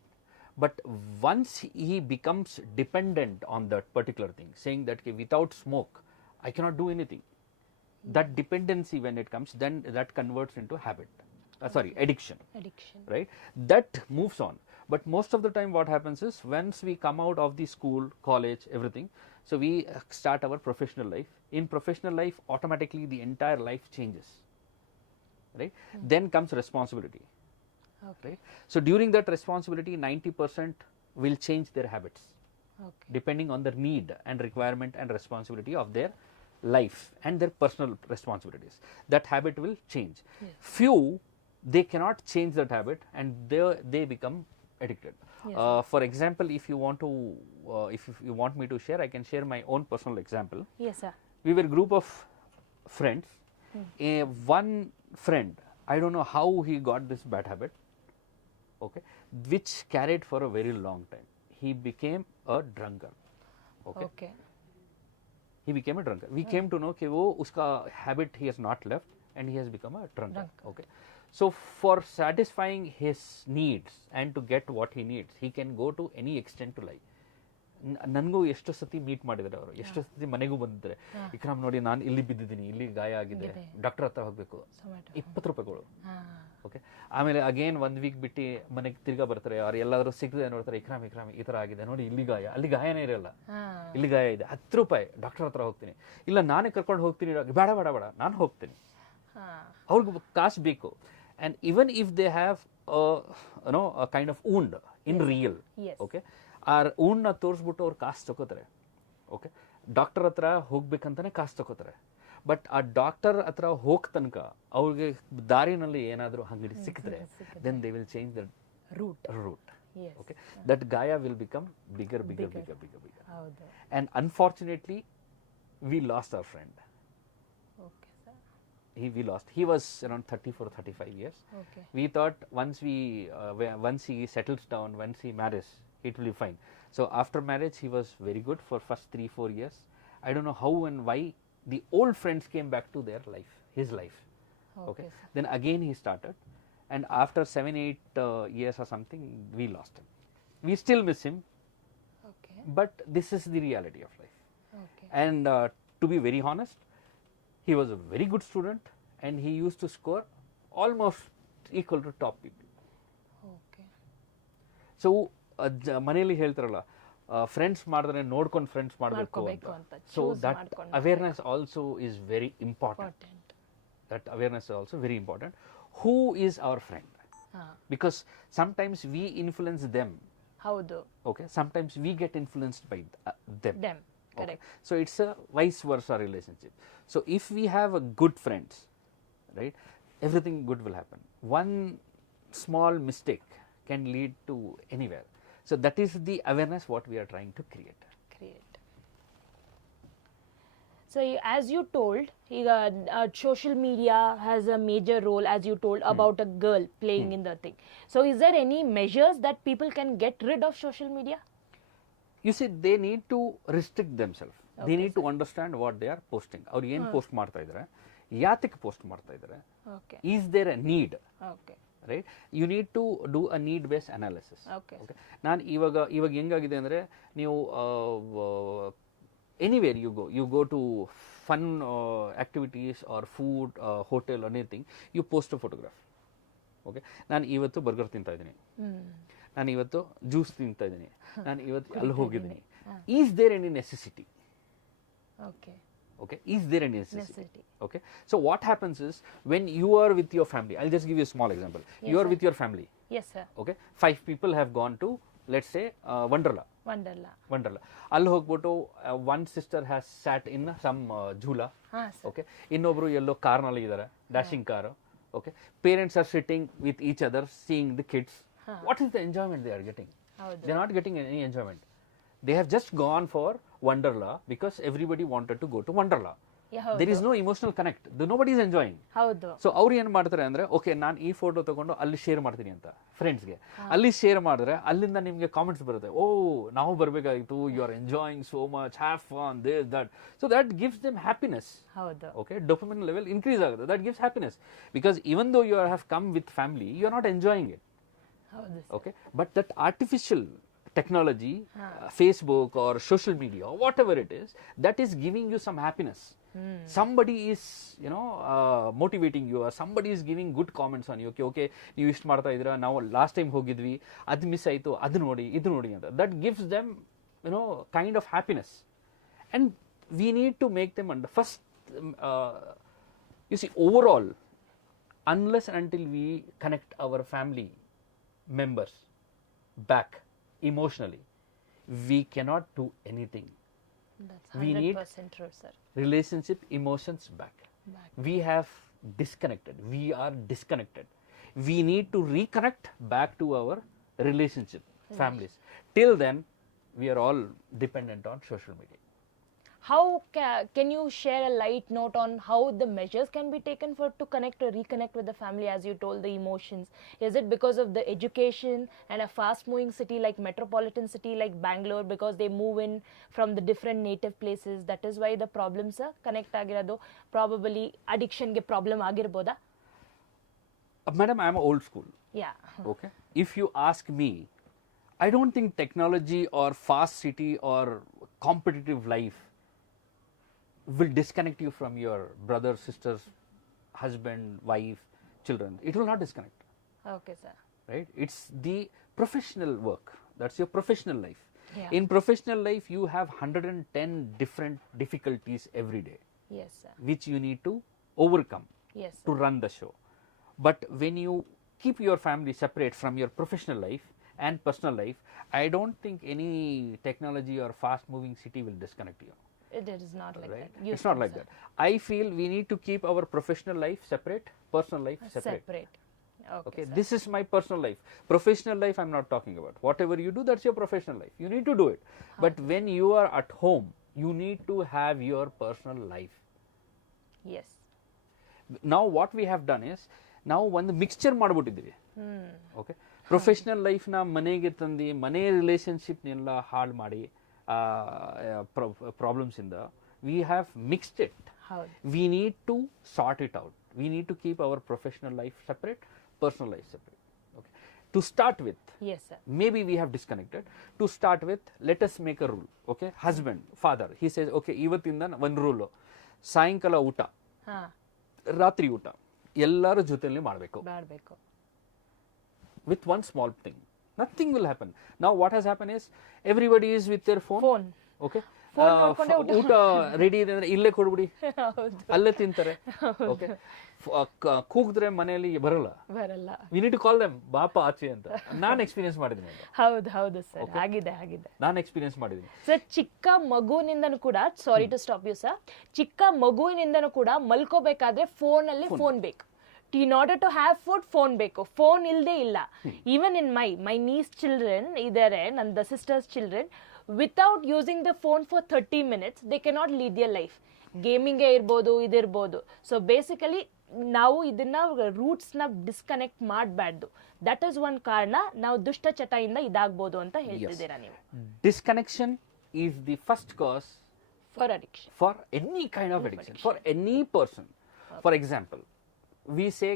But once he becomes dependent on that particular thing, saying that, okay, without smoke, I cannot do anything. That dependency, when it comes, then that converts into habit. Addiction. Addiction. Right? That moves on. But most of the time what happens is, once we come out of the school, college, everything, so we start our professional life. In professional life, automatically the entire life changes. Right? Then comes responsibility. Okay. Right? So during that responsibility, 90% will change their habits, Okay. depending on the need and requirement and responsibility of their life and their personal responsibilities. That habit will change. Yes. Few, they cannot change that habit and they become addicted. Yes. For example, if you want to, if you want me to share, I can share my own personal example. Yes, sir. We were a group of friends. One friend, I don't know how he got this bad habit, okay, which carried for a very long time. He became a drunkard. Okay. Okay. He became a drunkard. We came to know that wo uska habit he has not left and he has become a drunkard. Okay. So for satisfying his needs and to get what he needs, he can go to any extent to lie. ನನಗೂ ಎಷ್ಟು ಸತಿ meet ಮಾಡಿದ್ದಾರೆ ಅವರು, ಎಷ್ಟು ಸತಿ ಮನೆಗೂ ಬಂದಿದ್ದಾರೆ. ವಿಕ್ರಮ್ ನೋಡಿ, ನಾನು ಇಲ್ಲಿ ಬಿದ್ದಿದ್ದೀನಿ, ಇಲ್ಲಿ ಗಾಯ ಆಗಿದೆ, ಡಾಕ್ಟರ್ ಹತ್ರ ಹೋಗಬೇಕು, 20 ರೂಪಾಯಿ ಕೊಡು. ಓಕೆ. ಆಮೇಲೆ ಅಗೇನ್ 1 ವೀಕ್ ಬಿಟ್ಟು ಮನೆಗೆ ತಿರ್ಗಾ ಬರ್ತಾರೆ, ಅವ್ರು ಎಲ್ಲಾದರೂ ಸಿಗದೆ ನೋಡ್ತಾರೆ, ಇಕ್ರಾಮ್ ಈ ಥರ ಆಗಿದೆ ನೋಡಿ, ಇಲ್ಲಿ ಗಾಯ, ಅಲ್ಲಿ ಗಾಯನೇ ಇರಲ್ಲ, ಇಲ್ಲಿ ಗಾಯ ಇದೆ, 10 ರೂಪಾಯಿ, ಡಾಕ್ಟರ್ ಹತ್ರ ಹೋಗ್ತೀನಿ, ಇಲ್ಲ ನಾನೇ ಕರ್ಕೊಂಡು ಹೋಗ್ತೀನಿ, ಬೇಡ ಬೇಡ ಬೇಡ ನಾನು ಹೋಗ್ತೀನಿ. ಅವ್ರಿಗೆ ಕಾಸು ಬೇಕು. And even if they have a kind of wound in real, Yes. okay, our wound na ತೋರಿಸ್ಬಿಟ್ಟು ಅವ್ರು ಕಾಸು ತಗೋತಾರೆ. ಓಕೆ. ಡಾಕ್ಟರ್ ಹತ್ರ ಹೋಗ್ಬೇಕಂತಾನೆ ಕಾಸು ತಗೋತಾರೆ. ಬಟ್ ಆ ಡಾಕ್ಟರ್ ಹತ್ರ ಹೋಗ್ ತನಕ ಅವ್ರಿಗೆ ದಾರಿನಲ್ಲಿ ಏನಾದರೂ ಅಂಗಡಿ ಸಿಕ್ಕಿದ್ರೆ, then they will change the route. Yes. Okay. That gaya will become bigger. ಹೌದು. And unfortunately, we lost our friend. Okay, sir. We lost. He was around 34-35 years. Okay. We thought once he settles down, once he marries, it will be fine. So after marriage, he was very good for first 3-4 years. I don't know how and why the old friends came back to their life, his life. Okay. Sir. Then again he started, and after 7-8 years or something, we lost him. We still miss him, Okay. but this is the reality of life. Okay. And to be very honest, he was a very good student, and he used to score almost equal to top people. Okay. So ಮನೆಯಲ್ಲಿ ಹೇಳ್ತಾರಲ್ಲ, friends ಮಾಡಿದ್ರೆ ನೋಡ್ಕೊಂಡು friends ಮಾಡಬೇಕು ಮಾಡ್ಕೋಬೇಕು ಅಂತ. ಅಂತ. So Choose that ಮಾಡ್ಕೊಂಡು awareness also is very important. Important. that awareness is also very important. Who is our friend? Because sometimes we influence them. Howdo. Okay, sometimes we get influenced by them. Them. Okay. Correct. So it's a vice versa relationship. So if we have a good friends, right, everything good will happen. One small mistake can lead to anywhere. So that is the awareness what we are trying to create. So as you told, social media has a major role, as you told, about a girl playing in the thing. So is there any measures that people can get rid of social media? You see, they need to restrict themselves. They need to understand what they are posting. ಅವ್ರು ಏನು post ಮಾಡ್ತಾ ಇದ್ದಾರೆ, ಯಾತಕ್ಕೆ post ಮಾಡ್ತಾ ಇದ್ದಾರೆ, is there a need, right? You need to do a need based analysis. ನಾನು ಇವಾಗ ಹೆಂಗಾಗಿದೆ ಅಂದರೆ, ನೀವು anywhere you go to fun activities or food hotel or anything, you post a photograph. Okay, ನಾನು ಇವತ್ತು ಬರ್ಗರ್ ತಿಂತಾ ಇದ್ದೀನಿ, ನಾನು ಇವತ್ತು ಜ್ಯೂಸ್ ತಿಂತಾ ಇದ್ದೀನಿ, ನಾನು ಇವತ್ತು ಅಲ್ಲಿ ಹೋಗಿದ್ದೀನಿ. Is there any necessity? Okay, is there any necessity? Okay, so what happens is, when you are with your family, I'll just give you a small example. Yes, you are sir. with your family. Yes, sir. Okay, 5 people have gone to, let's say, Wonderla. ಅಲ್ಲಿ ಹೋಗ್ಬಿಟ್ಟು one sister has sat in some jhula. Okay, ಇನ್ನೊಬ್ರು ಎಲ್ಲೋ ಕಾರ್ನಲ್ಲಿ ಇದ್ದಾರೆ, dashing car. Okay, parents are sitting with each other seeing the kids. What is the enjoyment they are getting? They are not getting any enjoyment. They have just gone for Wonderla because everybody wanted to go to Wonderla. There is no emotional connect. Nobody is enjoying. So ಅವ್ರು ಏನು ಮಾಡ್ತಾರೆ ಅಂದರೆ, okay ನಾನು ಈ photo ತಗೊಂಡು ಅಲ್ಲಿ share ಮಾಡ್ತೀನಿ ಅಂತ ಫ್ರೆಂಡ್ಸ್ಗೆ. ಅಲ್ಲಿ ಶೇರ್ ಮಾಡಿದ್ರೆ ಅಲ್ಲಿಂದ ನಿಮಗೆ ಕಾಮೆಂಟ್ಸ್ ಬರುತ್ತೆ, ಓ ನಾವು ಬರಬೇಕಾಗಿತ್ತು, you are enjoying so much, have fun, this that. So that gives them happiness. Okay, dopamine level increase ಆಗುತ್ತೆ. That gives happiness, because even though you have come with family, you are not enjoying it. Okay, but that artificial technology, Facebook or social media or whatever it is, that is giving you some happiness. Somebody is, motivating you, or somebody is giving good comments on you. Okay, ನೀವು ಇಷ್ಟು ಮಾಡ್ತಾ ಇದ್ದೀರಾ, ನಾವು last time ಹೋಗಿದ್ವಿ, ಅದು miss ಆಯಿತು, ಅದು ನೋಡಿ ಇದು ನೋಡಿ ಅಂತ. That gives them, kind of happiness. And we need to make them under first, you see, overall, unless and until we connect our family members back emotionally, we cannot do anything. That's 100% true, sir. Relationship emotions back. We have disconnected. We are disconnected. We need to reconnect back to our relationship, families. Till then, we are all dependent on social media. How can you share a light note on how the measures can be taken to connect or reconnect with the family, as you told, the emotions? Is it because of the education and a fast moving city like metropolitan city like Bangalore, because they move in from the different native places, that is why the problems are connect agirado? Probably addiction ge problem agirboda? Madam, I am old school. Yeah. Okay, if you ask me, I don't think technology or fast city or competitive life will disconnect you from your brothers, sisters, husband, wife, children. It will not disconnect. Okay, sir. Right? It's the professional work. That's your professional life. Yeah. In professional life, you have 110 different difficulties every day. Yes, sir. Which you need to overcome. Yes, sir. To run the show. But when you keep your family separate from your professional life and personal life, I don't think any technology or fast moving city will disconnect you. It is not like right? that. It's not like that. I feel we need to keep our professional life separate, personal life separate. Okay, this is my personal life. Professional life I'm not talking about. Whatever you do, that's your professional life. You need to do it. But when you are at home, you need to have your personal life. Yes. Now what we have done is, now ಒಂದು mixture ಮಾಡಿಬಿಟ್ಟಿದ್ದೀವಿ. Okay, professional ಲೈಫ್ನ ಮನೆಗೆ ತಂದು ಮನೆ ರಿಲೇಷನ್ಶಿಪ್ನೆಲ್ಲ ಹಾಳು ಮಾಡಿ problems in the, we have mixed it. We need to sort it out. We need to keep our professional life separate, personal life separate. Okay, to start with, yes, sir, maybe we have disconnected. To start with, let us make a rule. Okay, husband, father, he says, okay, ಇವತ್ತಿಂದ ಒಂದು rule, ಸಾಯಂಕಾಲ ಊಟ, ರಾತ್ರಿ ಊಟ ಎಲ್ಲರ ಜೊತೆಲಿ ಮಾಡಬೇಕು. With one small thing, nothing will happen. Now what has happened is, everybody is with their phone. Okay, phone ನೋಡ್ಕೊಂಡೆ ಊಟ ರೆಡಿ ಇದೆ ಅಂದ್ರೆ ಇಲ್ಲೇ ಕೊಡ್ಬಿಡಿ, ಅಲ್ಲೇ ತಿಂತಾರೆ. ಓಕೆ, ಕೂಗಿದ್ರೆ ಮನೆಯಲ್ಲಿ ಬರಲ್ಲ, we need to call them ಬಾಪ ಆಚೆ ಅಂತ. ನಾನು ಎಕ್ಸ್ಪೀರಿಯನ್ಸ್ ಮಾಡಿದ್ದೀನಿ. ಹೌದು ಸರ್, ಆಗಿದೆ ನಾನು ಎಕ್ಸ್ಪೀರಿಯನ್ಸ್ ಮಾಡಿದ್ದೀನಿ ಸರ್. ಚಿಕ್ಕ ಮಗುವಿನಿಂದನೂ ಕೂಡ, sorry to stop you sir, ಚಿಕ್ಕ ಮಗುವಿನಿಂದನೂ ಕೂಡ ಮಲ್ಕೋಬೇಕಾದ್ರೆ ಫೋನ್ ಬೇಕು. In order to have food, phone ಬೇಕು. ಫೋನ್ ಇಲ್ಲದೆ ಇಲ್ಲ. Even in my niece's children ಇದಾರೆ, ನನ್ನ sister's children, without using the phone for 30 minutes they cannot lead your life. ಗೇಮಿಂಗೇ ಇರ್ಬೋದು, ಇದಿರ್ಬೋದು. ಸೊ ಬೇಸಿಕಲಿ ನಾವು ಇದನ್ನ ರೂಟ್ಸ್ನ ಡಿಸ್ಕನೆಕ್ಟ್ ಮಾಡಬಾರ್ದು. ದಟ್ ಇಸ್ ಒನ್ ಕಾರಣ ನಾವು ದುಷ್ಟ ಚಟದಿಂದ ಇದಾಗ್ಬೋದು ಅಂತ ಹೇಳ್ತಿದ್ದೀರಾ ನೀವು. Disconnection is the first cause for addiction, for any kind of addiction, for any person. For example, we say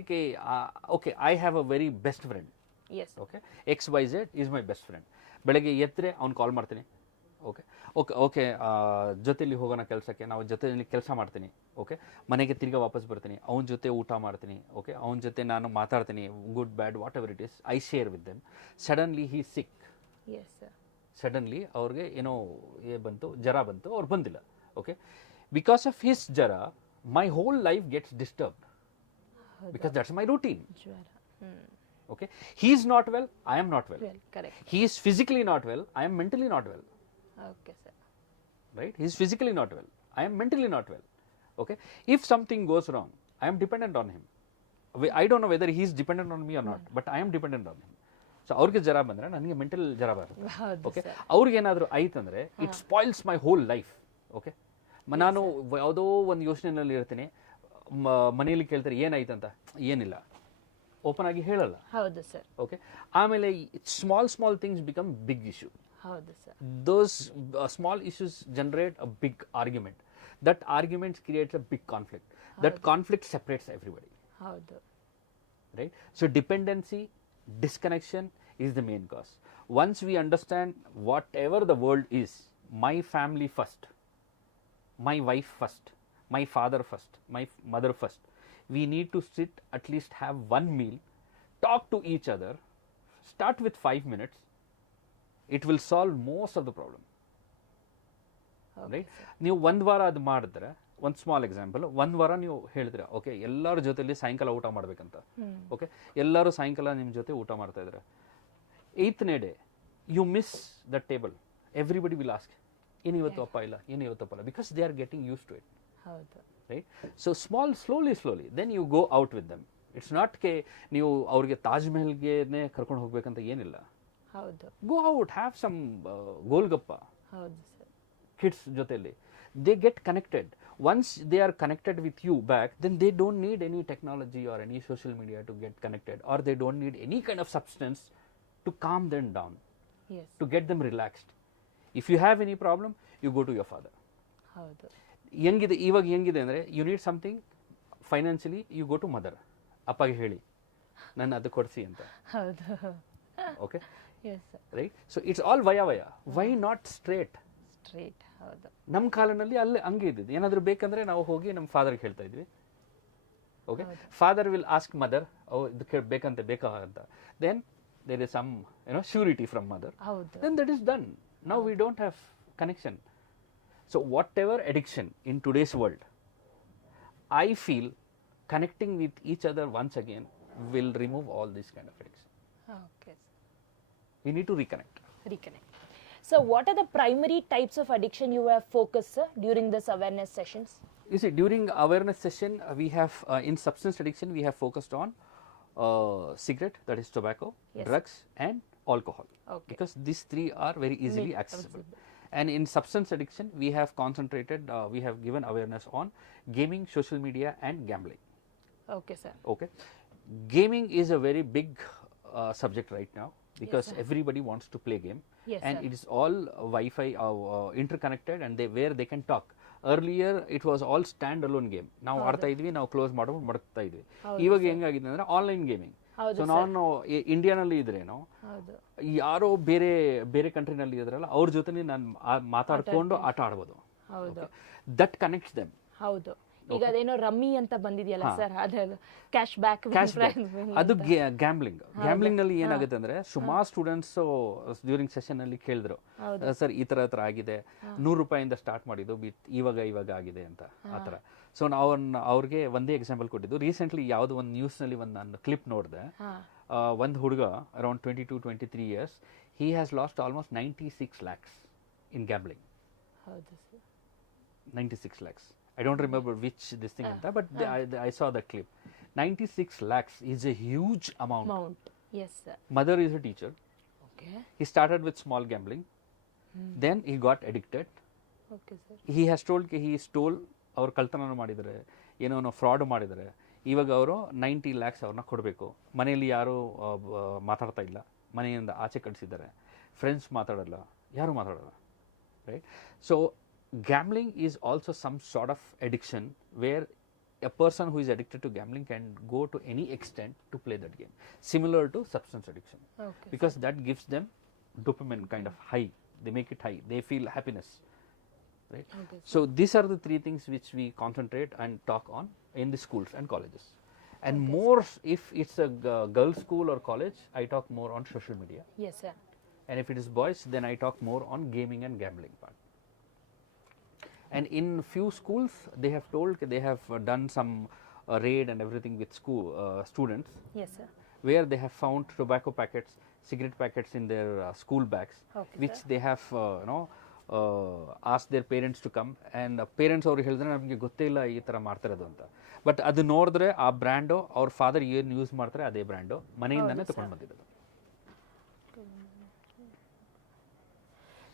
okay, I have a very best friend. Yes. Okay, XYZ is my best friend. ಬೆಳಗ್ಗೆ ಎತ್ತರೆ ಅವ್ನು ಕಾಲ್ ಮಾಡ್ತೀನಿ. Okay ಜೊತೆಲಿ ಹೋಗೋಣ ಕೆಲಸಕ್ಕೆ, ನಾವು ಜೊತೆಲಿ ಕೆಲಸ ಮಾಡ್ತೀನಿ. ಓಕೆ, ಮನೆಗೆ ತಿರ್ಗಾ ವಾಪಸ್ ಬರ್ತೀನಿ, ಅವನ ಜೊತೆ ಊಟ ಮಾಡ್ತೀನಿ. ಓಕೆ, ಅವನ ಜೊತೆ ನಾನು ಮಾತಾಡ್ತೀನಿ, good bad whatever it is, I share with them. Suddenly he sick. Suddenly ಅವ್ರಿಗೆ ಏನೋ ಬಂತು, ಜ್ವರ ಬಂತು, ಅವ್ರು ಬಂದಿಲ್ಲ. ಓಕೆ, ಬಿಕಾಸ್ ಆಫ್ ಹಿಸ್ ಜ್ವರ ಮೈ whole life gets disturbed. Because that's my routine. Okay, he is not well, I am not well. Correct. He is physically not well, I am mentally not well. Okay sir. Right, he is physically not well, I am mentally not well. Okay, if something goes wrong, I am dependent on him. I don't know whether he is dependent on me or not, but I am dependent on him. So ಅವ್ರಿಗೆ ಜ್ವರ ಬಂದ್ರೆ ನನಗೆ mental ಜ್ವರ ಬರುತ್ತೆ. Okay, ಅವ್ರಿಗೆ ಏನಾದರೂ ಆಯ್ತಂದ್ರೆ it spoils my whole life. Okay, ನಾನು ಯಾವುದೋ ಒಂದು ಯೋಚನೆಯಲ್ಲಿ ಇರ್ತೀನಿ, ಮನೆಯಲ್ಲಿ ಕೇಳ್ತಾರೆ ಏನಾಯ್ತಂತ, ಏನಿಲ್ಲ, ಓಪನ್ ಆಗಿ ಹೇಳಲ್ಲ. ಹೌದು ಸರ್. ಓಕೆ, ಆಮೇಲೆ small things become big issue. ಹೌದು sir. Those small issues generate a big argument. That arguments creates a big conflict. That conflict separates everybody. ಹೌದು. Right, so dependency, disconnection is the main cause. Once we understand whatever the world is, my family first, my wife first, my father first, my mother first, we need to sit, at least have one meal, talk to each other, start with 5 minutes, it will solve most of the problem. Okay, right, ನೀವು ಒಂದು ವಾರ ಅದು ಮಾಡಿದ್ರೆ, ಒಂದು small example, ಒಂದು ವಾರ ನೀವು ಹೇಳಿದ್ರೆ ಓಕೆ ಎಲ್ಲರ ಜೊತೆಲಿ ಸಾಯಂಕಾಲ ಊಟ ಮಾಡ್ಬೇಕಂತ. ಓಕೆ, ಎಲ್ಲರೂ ಸಾಯಂಕಾಲ ನಿಮ್ಮ ಜೊತೆ ಊಟ ಮಾಡ್ತಾ ಇದ್ದಾರೆ. 8ನೇ day you miss the table, everybody will ask ಏನಿವತ್ತು ಅಪ್ಪ ಇಲ್ಲ, ಏನಿವತ್ತು ಅಪ್ಪ ಇಲ್ಲ, because they are getting use to it. Right, so slowly then you go out with them. It's not K ನೀವು ಅವ್ರಿಗೆ ತಾಜ್ ಮಹಲ್ಗೆ ಕರ್ಕೊಂಡು ಹೋಗ್ಬೇಕಂತ ಏನಿಲ್ಲ. ಹೌದು. Go out, have some golgappa. ಹೌದು ಸರ್. ಕಿಡ್ಸ್ ಜೊತೆಲಿ they get connected. Once they are connected with you back, then they don't need any technology or any social media to get connected, or they don't need any kind of substance to calm them down. Yes. To get them relaxed. If you have any problem, you go to your father. ಹೌದು. ಹೆಂಗಿದೆ ಇವಾಗ, ಹೆಂಗಿದೆ ಅಂದರೆ you need something financially, you go to mother. ಅಪ್ಪಗೆ ಹೇಳಿ ನಾನು ಅದು ಕೊಡಿಸಿ ಅಂತ. ಹೌದು. Okay, right. So it's all via why not straight. ಹೌದು. ನಮ್ಮ ಕಾಲದಲ್ಲಿ ಅಲ್ಲೇ ಹಂಗೆ ಇದ್ದಿದ್ದು. ಏನಾದರೂ ಬೇಕಂದ್ರೆ ನಾವು ಹೋಗಿ ನಮ್ಮ ಫಾದರ್ಗೆ ಹೇಳ್ತಾ ಇದ್ವಿ. Okay, father will ask mother, ಇದು ಬೇಕಂತ ಬೇಕಾ ಅಂತ. Then there is some surety from mother. Then that is done. Now we don't have connection. So whatever addiction in today's world, I feel connecting with each other once again will remove all this kind of addiction. Okay. We need to reconnect. So what are the primary types of addiction you have focused, sir, during this awareness sessions? You see, during awareness session, we have in substance addiction, we have focused on cigarette, that is tobacco, drugs and alcohol. Okay. Because these three are very easily accessible. And in substance addiction, we have concentrated, we have given awareness on gaming, social media and gambling. Okay, sir. Okay. Gaming is a very big subject right now, because everybody wants to play game. Yes, and sir. it is all Wi-Fi interconnected, and where they can talk. Earlier it was all standalone game. Now ಆಡ್ತಾ ಇದ್ವಿ, ನಾವು close ಮಾಡ್ಕೊಂಡು ಮಡಗ್ತಾ ಇದ್ವಿ. ಇವಾಗ ಹೆಂಗಾಗಿದೆ ಅಂದ್ರೆ online gaming. So ನಾನು ಇಂಡಿಯಾನಲ್ಲಿ ಇದ್ರೇನು, ಯಾರೋ ಬೇರೆ ಕಂಟ್ರಿನಲ್ಲಿ ಇದ್ರಲ್ಲ ಅವ್ರ ಜೊತೆ ನಾನು ಮಾತಾಡ್ಕೊಂಡು ಆಟ ಆಡ್ಬೋದು. That connects them. ಹೌದು. ಈಗ ಅದೇನೋ ರಮ್ಮಿ ಅಂತ ಬಂದಿದೆಯಲ್ಲ ಸರ್, ಅದು ಕ್ಯಾಶ್ ಬ್ಯಾಕ್, ಅದು ಗ್ಯಾಮ್ಲಿಂಗ್ ನಲ್ಲಿ ಏನಾಗುತ್ತೆ ಅಂದ್ರೆ ಸುಮಾರು ಸ್ಟೂಡೆಂಟ್ಸ್ ಡ್ಯೂರಿಂಗ್ ಸೆಷನ್ ಅಲ್ಲಿ ಕೇಳಿದ್ರು, ಸರ್ ಈ ತರ ಆಗಿದೆ, ₹100 ಸ್ಟಾರ್ಟ್ ಮಾಡಿದ್ದು ಇವಾಗ ಆಗಿದೆ ಅಂತ ಆತರ. ಸೊ ನಾವು ಅವ್ರಿಗೆ ಒಂದೇ ಎಕ್ಸಾಂಪಲ್ ಕೊಟ್ಟಿದ್ದು. ರೀಸೆಂಟ್ಲಿ ಯಾವ್ದು ಒಂದು ನ್ಯೂಸ್ ನಲ್ಲಿ ಒಂದು ನಾನು ಕ್ಲಿಪ್ ನೋಡಿದೆ. ಒಂದು ಹುಡುಗ around 22-23 years, he has lost almost 96 lakhs in gambling. 96 lakhs. I don't remember which this thing anta, but I saw that clip. 96 lakhs is a huge amount. Yes sir. Mother is a teacher. Okay. He started with small gambling. Then he got addicted. Okay sir. He has told he stole, ಅವರು ಕಳ್ತನ ಮಾಡಿದರೆ, ಏನೋ fraud ಮಾಡಿದರೆ, ಇವಾಗ ಅವರು 90 lakhs ಅವ್ರನ್ನ ಕೊಡಬೇಕು. ಮನೆಯಲ್ಲಿ ಯಾರು ಮಾತಾಡ್ತಾ ಇಲ್ಲ, ಮನೆಯಿಂದ ಆಚೆ ಕಳಿಸಿದ್ದಾರೆ, ಫ್ರೆಂಡ್ಸ್ ಮಾತಾಡಲ್ಲ, ಯಾರು ಮಾತಾಡಲ್ಲ, right? So gambling is also some sort of addiction where a person who is addicted to gambling can go to any extent to play that game, similar to substance addiction. Okay. Because that gives them dopamine kind of high, they make it high, they feel happiness, right? Okay. So these are the three things which we concentrate and talk on in the schools and colleges. And okay, more if it's a girls school or college, I talk more on social media. Yes sir. And if it is boys, then I talk more on gaming and gambling part. And in few schools, they have told they have done some raid and everything with school students. Yes sir. Where they have found tobacco packets, cigarette packets in their school bags, okay, which sir, they have asked their parents to come, and parents ಅವರು ಹೇಳಿದ್ರೆ ನಮಗೆ ಗೊತ್ತೇ ಇಲ್ಲ ಈ ಥರ ಮಾಡ್ತಿರೋದು ಅಂತ. But ಅದು ನೋಡಿದ್ರೆ ಆ ಬ್ರ್ಯಾಂಡು ಅವ್ರ ಫಾದರ್ ಏನು ಯೂಸ್ ಮಾಡ್ತಾರೆ ಅದೇ ಬ್ರ್ಯಾಂಡು ಮನೆಯಿಂದನೇ ತಗೊಂಡು ಬಂದಿರೋದು.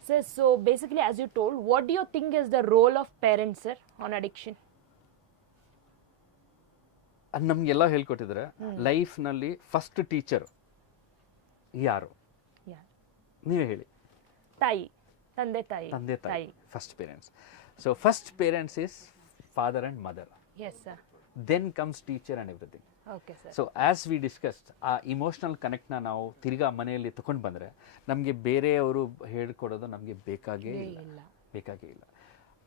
Sir, so basically, as you told, what do you think is the role of parents, sir, on addiction? ನಮಗೆಲ್ಲ ಹೇಳ್ಕೊಟ್ಟಿದ್ದಾರೆ, ಲೈಫ್ನಲ್ಲಿ ಫಸ್ಟ್ ಟೀಚರ್ ಯಾರು? ನೀವೇ ಹೇಳಿ. ತಾಯಿ, ತಂದೆ ತಾಯಿ, first parents. So first parents is father and mother. Yes sir. Then comes teacher and everything. Okay sir. So as we discussed, ಆ emotional ಕನೆಕ್ಟ್ನ ನಾವು ತಿರ್ಗಾ ಮನೆಯಲ್ಲಿ ತಗೊಂಡು ಬಂದರೆ ನಮಗೆ ಬೇರೆಯವರು ಹೇಳ್ಕೊಡೋದು ನಮಗೆ ಬೇಕಾಗೇ ಇಲ್ಲ.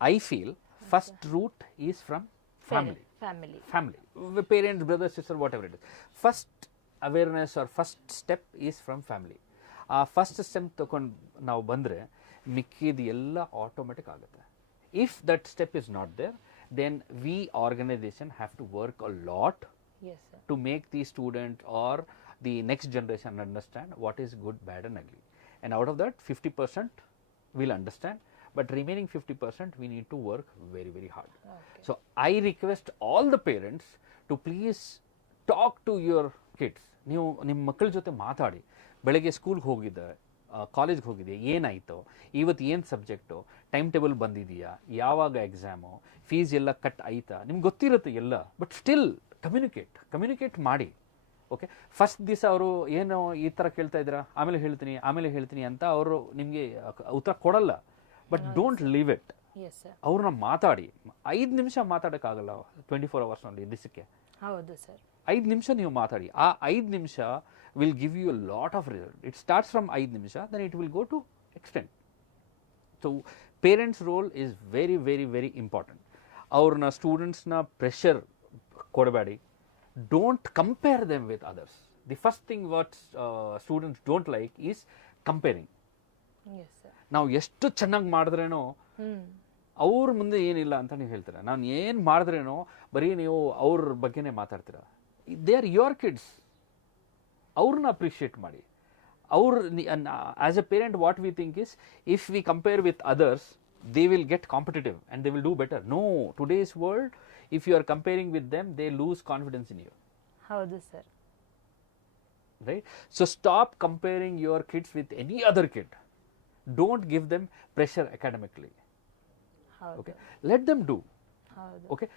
I feel first root is from family, parents, brothers, sister, whatever it is. First awareness or first step is from family. ಆ ಫಸ್ಟ್ ಸ್ಟೆಪ್ ತಗೊಂಡು ನಾವು ಬಂದರೆ ಮಿಕ್ಕಿದ ಎಲ್ಲ ಆಟೋಮೆಟಿಕ್ ಆಗುತ್ತೆ. If that step is not there, then we organization have to work a lot. Yes sir. To make the student or the next generation understand what is good, bad and ugly. And out of that 50% will understand, but remaining 50% we need to work very, very hard. Okay. So I request all the parents to please talk to your kids. ನೀವು ನಿಮ್ಮ ಮಕ್ಕಳ ಜೊತೆ ಮಾತಾಡಿ. ಬೆಳಗ್ಗೆ ಸ್ಕೂಲ್ಗೆ ಹೋಗಿದ್ದೆ, ಕಾಲೇಜ್ಗೆ ಹೋಗಿದೆಯಾ, ಏನಾಯಿತು, ಇವತ್ತು ಏನು ಸಬ್ಜೆಕ್ಟು, ಟೈಮ್ ಟೇಬಲ್ ಬಂದಿದೆಯಾ, ಯಾವಾಗ ಎಕ್ಸಾಮು, ಫೀಸ್ ಎಲ್ಲ ಕಟ್ ಆಯ್ತಾ, ನಿಮ್ಗೆ ಗೊತ್ತಿರುತ್ತೆ ಎಲ್ಲ. ಬಟ್ ಸ್ಟಿಲ್ ಕಮ್ಯುನಿಕೇಟ್ ಮಾಡಿ. ಓಕೆ, ಫಸ್ಟ್ ದಿವಸ ಅವರು ಏನು ಈ ಥರ ಕೇಳ್ತಾ ಇದ್ದೀರಾ, ಆಮೇಲೆ ಹೇಳ್ತೀನಿ ಅಂತ ಅವರು ನಿಮಗೆ ಉತ್ತರ ಕೊಡಲ್ಲ. But don't leave it. ಅವ್ರನ್ನ ಮಾತಾಡಿ. 5 ನಿಮಿಷ ಮಾತಾಡೋಕ್ಕಾಗಲ್ಲ 24 hours ದಿವಸಕ್ಕೆ. ಹೌದು ಸರ್. 5 ನಿಮಿಷ ನೀವು ಮಾತಾಡಿ. ಆ 5 ನಿಮಿಷ will give you a lot of result. It starts from 5 ನಿಮಿಷ, then it will go to extent. So parents role is very, very, very important. ಅವ್ರನ್ನ ಸ್ಟೂಡೆಂಟ್ಸ್ನ ಪ್ರೆಷರ್ ಕೊಡಬೇಡಿ. Don't compare them with others. The first thing what students don't like is comparing. ನಾವು ಎಷ್ಟು ಚೆನ್ನಾಗಿ ಮಾಡಿದ್ರೇನೋ ಅವ್ರ ಮುಂದೆ ಏನಿಲ್ಲ ಅಂತ ನೀವು ಹೇಳ್ತೀರಾ. ನಾನು ಏನು ಮಾಡಿದ್ರೇನೋ ಬರೀ ನೀವು ಅವ್ರ ಬಗ್ಗೆನೇ ಮಾತಾಡ್ತೀರಾ. They are your kids. ಅವ್ರನ್ನ ಅಪ್ರಿಷಿಯೇಟ್ ಮಾಡಿ. As A parent what we think is, if we compare with others, they will get competitive and they will do better. No, today's world, if you are comparing with them, they lose confidence in you. Howdu sir. Right? So stop comparing your kids with any other kid. Don't give them pressure academically. Howdu. Okay, let them do. Howdu. Okay,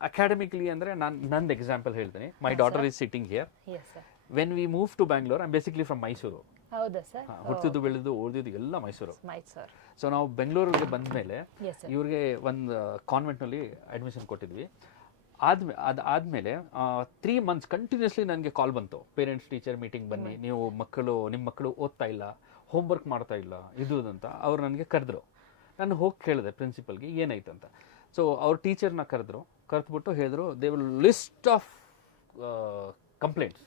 academically andre nandu example ಹೇಳ್ತೀನಿ. My daughter is sitting here. Yes sir. When we moved to Bangalore, I'm basically from Mysuru. ಹೌದಾ sir? ಹುಟ್ಟಿದ್ದು ಬೆಳೆದು ಓದಿದ್ದು ಎಲ್ಲ Mysuru. So ನಾವು ಬೆಂಗಳೂರಿಗೆ ಬಂದ ಮೇಲೆ ಇವ್ರಿಗೆ ಒಂದು ಕಾನ್ವೆಂಟ್ನಲ್ಲಿ ಅಡ್ಮಿಷನ್ ಕೊಟ್ಟಿದ್ವಿ. ಅದಾದ್ಮೇಲೆ 3 months ಕಂಟಿನ್ಯೂಸ್ಲಿ ನನಗೆ ಕಾಲ್ ಬಂತು, ಪೇರೆಂಟ್ಸ್ ಟೀಚರ್ ಮೀಟಿಂಗ್ ಬನ್ನಿ, ನೀವು ನಿಮ್ಮ ಮಕ್ಕಳು ಓದ್ತಾ ಇಲ್ಲ, ಹೋಮ್ವರ್ಕ್ ಮಾಡ್ತಾ ಇಲ್ಲ ಇದು ಅಂತ ಅವ್ರು ನನಗೆ ಕರೆದ್ರು. ನಾನು ಹೋಗಿ ಕೇಳಿದೆ ಪ್ರಿನ್ಸಿಪಲ್ಗೆ ಏನಾಯ್ತು ಅಂತ. ಸೊ ಅವ್ರ ಟೀಚರ್ನ ಕರೆದ್ಬಿಟ್ಟು ಹೇಳಿದ್ರು they will list of complaints.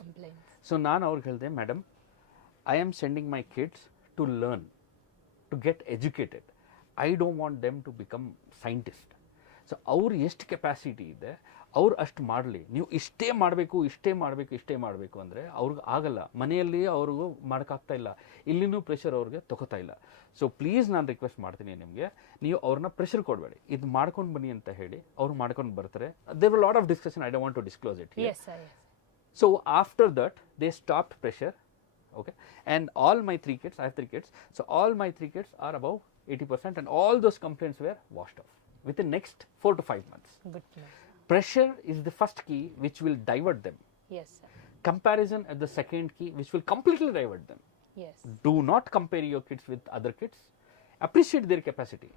So ನಾನು ಅವ್ರಿಗೆ ಹೇಳಿದೆ, madam, I am sending my kids to learn, to get educated. I don't want them to become scientist. So ಅವ್ರು ಎಷ್ಟು ಕೆಪಾಸಿಟಿ ಇದೆ ಅವ್ರು ಅಷ್ಟು ಮಾಡಲಿ. ನೀವು ಇಷ್ಟೇ ಮಾಡಬೇಕು ಅಂದರೆ ಅವ್ರಿಗೆ ಆಗಲ್ಲ. ಮನೆಯಲ್ಲಿ ಅವ್ರಿಗೂ ಮಾಡೋಕ್ಕಾಗ್ತಾ ಇಲ್ಲ, ಇಲ್ಲಿನೂ ಪ್ರೆಷರ್ ಅವ್ರಿಗೆ ತಗೋತಾ ಇಲ್ಲ. ಸೊ ಪ್ಲೀಸ್ ನಾನು ರಿಕ್ವೆಸ್ಟ್ ಮಾಡ್ತೀನಿ ನಿಮಗೆ, ನೀವು ಅವ್ರನ್ನ ಪ್ರೆಷರ್ ಕೊಡಬೇಡಿ, ಇದು ಮಾಡ್ಕೊಂಡು ಬನ್ನಿ ಅಂತ ಹೇಳಿ ಅವ್ರು ಮಾಡ್ಕೊಂಡು ಬರ್ತಾರೆ. There will lot of discussion, I don't want to disclose it. So after that they stopped pressure. Okay, and all my 3 kids, I have 3 kids, so all my 3 kids are above 80% and all those complaints were washed off within next 4 to 5 months. Good. Pressure is the first key which will divert them. Yes, sir. Comparison at the second key which will completely divert them. Yes. Do not compare your kids with other kids. Appreciate their capacity.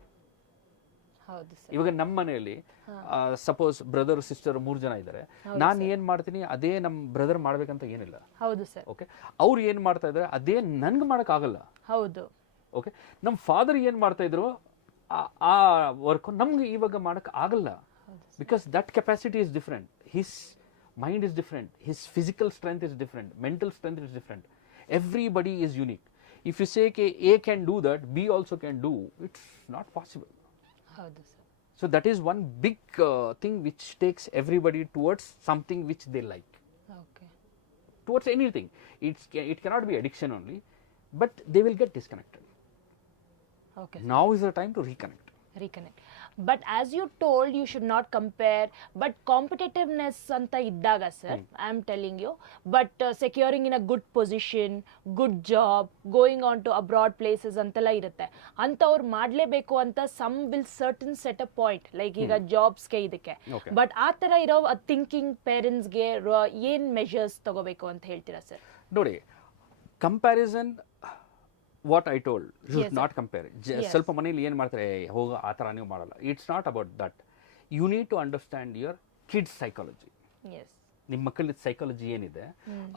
ಹೌದು sir. ಇವಾಗ ನಮ್ಮ ಮನೆಯಲ್ಲಿ suppose brother sister 3 ಜನ ಇದ್ದಾರೆ, ನಾನು ಏನ್ ಮಾಡ್ತೀನಿ ಅದೇ ನಮ್ಮ ಬ್ರದರ್ ಮಾಡ್ಬೇಕಂತ ಏನಿಲ್ಲ. ಹೌದು ಸರ್. ಓಕೆ, ಅವ್ರು ಏನ್ ಮಾಡ್ತಾ ಇದ್ದಾರೆ ಅದೇ ನನ್ಗೆ ಮಾಡಕ್ ಆಗಲ್ಲ. ಹೌದು. ಓಕೆ, ನಮ್ಮ ಫಾದರ್ ಏನ್ ಮಾಡ್ತಾ ಇದ್ರು ಆ ವರ್ಕ್ ನಮ್ಗೆ ಇವಾಗ ಮಾಡಕ್ ಆಗಲ್ಲ. Because that capacity is different, his mind is different, his physical strength is different, mental strength is different. Everybody is unique. If you say ಕೆ A can do that, B also can do, it's not possible. ಹೌದು sir. So that is one big thing which takes everybody towards something which they like. Okay. Towards anything. It cannot be addiction only, but they will get disconnected. Okay. Now is the time to reconnect. But as you told, you should not compare. But competitiveness anta iddaga, sir, I am telling you. But securing in a good position, good job, going on to abroad places antala irutte. Antavur madlebeku anta some will certain set a point, like iga jobs ke idakke. But aa tara iro thinking parents ge ಏನು measures ತಗೋಬೇಕು ಅಂತ ಹೇಳ್ತೀರಾ sir? ನೋಡಿ, comparison what I told, you should not compare. ಸ್ವಲ್ಪ ಮನೇಲಿ ಏನು ಮಾಡ್ತಾರೆ, ಹೋಗ ಆ ಥರ ನೀವು ಮಾಡಲ್ಲ. It's not about that. You need to understand your kids psychology. ನಿಮ್ಮ ಮಕ್ಕಳ ಸೈಕಾಲಜಿ ಏನಿದೆ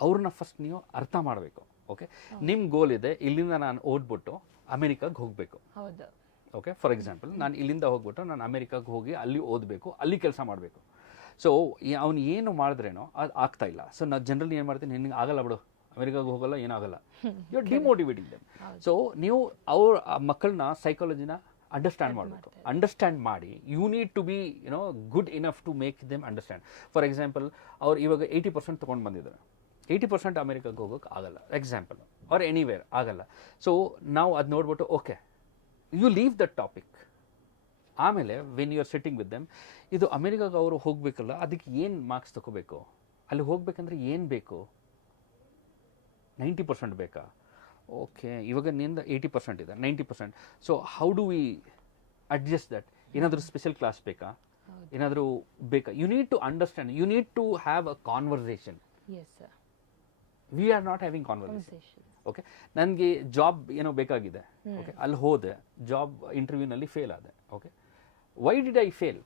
ಅವ್ರನ್ನ ಫಸ್ಟ್ ನೀವು ಅರ್ಥ ಮಾಡಬೇಕು. ಓಕೆ, ನಿಮ್ಮ ಗೋಲ್ ಇದೆ, ಇಲ್ಲಿಂದ ನಾನು ಓದ್ಬಿಟ್ಟು ಅಮೆರಿಕಾಗೆ ಹೋಗಬೇಕು. ಓಕೆ, ಫಾರ್ ಎಕ್ಸಾಂಪಲ್ ನಾನು ಇಲ್ಲಿಂದ ಹೋಗ್ಬಿಟ್ಟು ನಾನು ಅಮೆರಿಕಾಗೆ ಹೋಗಿ ಅಲ್ಲಿ ಓದಬೇಕು, ಅಲ್ಲಿ ಕೆಲಸ ಮಾಡಬೇಕು. ಸೊ ಅವ್ನು ಏನು ಮಾಡಿದ್ರೇನೋ ಅದು ಆಗ್ತಾ ಇಲ್ಲ. ಸೊ ನಾನು ಜನರಲಿ ಏನು ಮಾಡ್ತೀನಿ, ನಿನಗೆ ಆಗಲ್ಲ ಬಿಡು, ಅಮೆರಿಕಾಗೆ ಹೋಗಲ್ಲ, ಏನಾಗಲ್ಲ, you are demotivating them. So ನೀವು ಅವ್ರ ಮಕ್ಕಳನ್ನ ಸೈಕಾಲಜಿನ ಅಂಡರ್ಸ್ಟ್ಯಾಂಡ್ ಮಾಡಬೇಕು. ಅಂಡರ್ಸ್ಟ್ಯಾಂಡ್ ಮಾಡಿ you need to be good enough to make them understand. For example ಅವ್ರು ಇವಾಗ 80% ತೊಗೊಂಡು ಬಂದಿದ್ದಾರೆ, 80% ಅಮೆರಿಕಾಗೆ ಹೋಗೋಕೆ ಆಗಲ್ಲ, ಎಕ್ಸಾಂಪಲ್, ಆರ್ ಎನಿವೇರ್ ಆಗಲ್ಲ. ಸೊ ನಾವು ಅದು ನೋಡ್ಬಿಟ್ಟು okay, you leave that topic. ಆಮೇಲೆ when you are sitting with them, ಇದು ಅಮೆರಿಕಾಗೆ ಅವರು ಹೋಗಬೇಕಲ್ಲ, ಅದಕ್ಕೆ ಏನು ಮಾರ್ಕ್ಸ್ ತಗೋಬೇಕು, ಅಲ್ಲಿ ಹೋಗ್ಬೇಕಂದ್ರೆ ಏನು ಬೇಕು, 90% ಬೇಕಾ? ಓಕೆ, ಇವಾಗ ನಿಂದ 80% ಇದೆ, 90%. So how do we adjust that? ಏನಾದರೂ ಸ್ಪೆಷಲ್ ಕ್ಲಾಸ್ ಬೇಕಾ, ಏನಾದರೂ ಬೇಕಾ? You need to understand, you need to have a conversation. We are not having conversation. Okay, ನನಗೆ ಜಾಬ್ ಏನೋ ಬೇಕಾಗಿದೆ, ಓಕೆ, ಅಲ್ಲಿ ಹೋದೆ, ಜಾಬ್ ಇಂಟರ್ವ್ಯೂನಲ್ಲಿ ಫೇಲ್ ಆದೆ. Okay, why did I fail,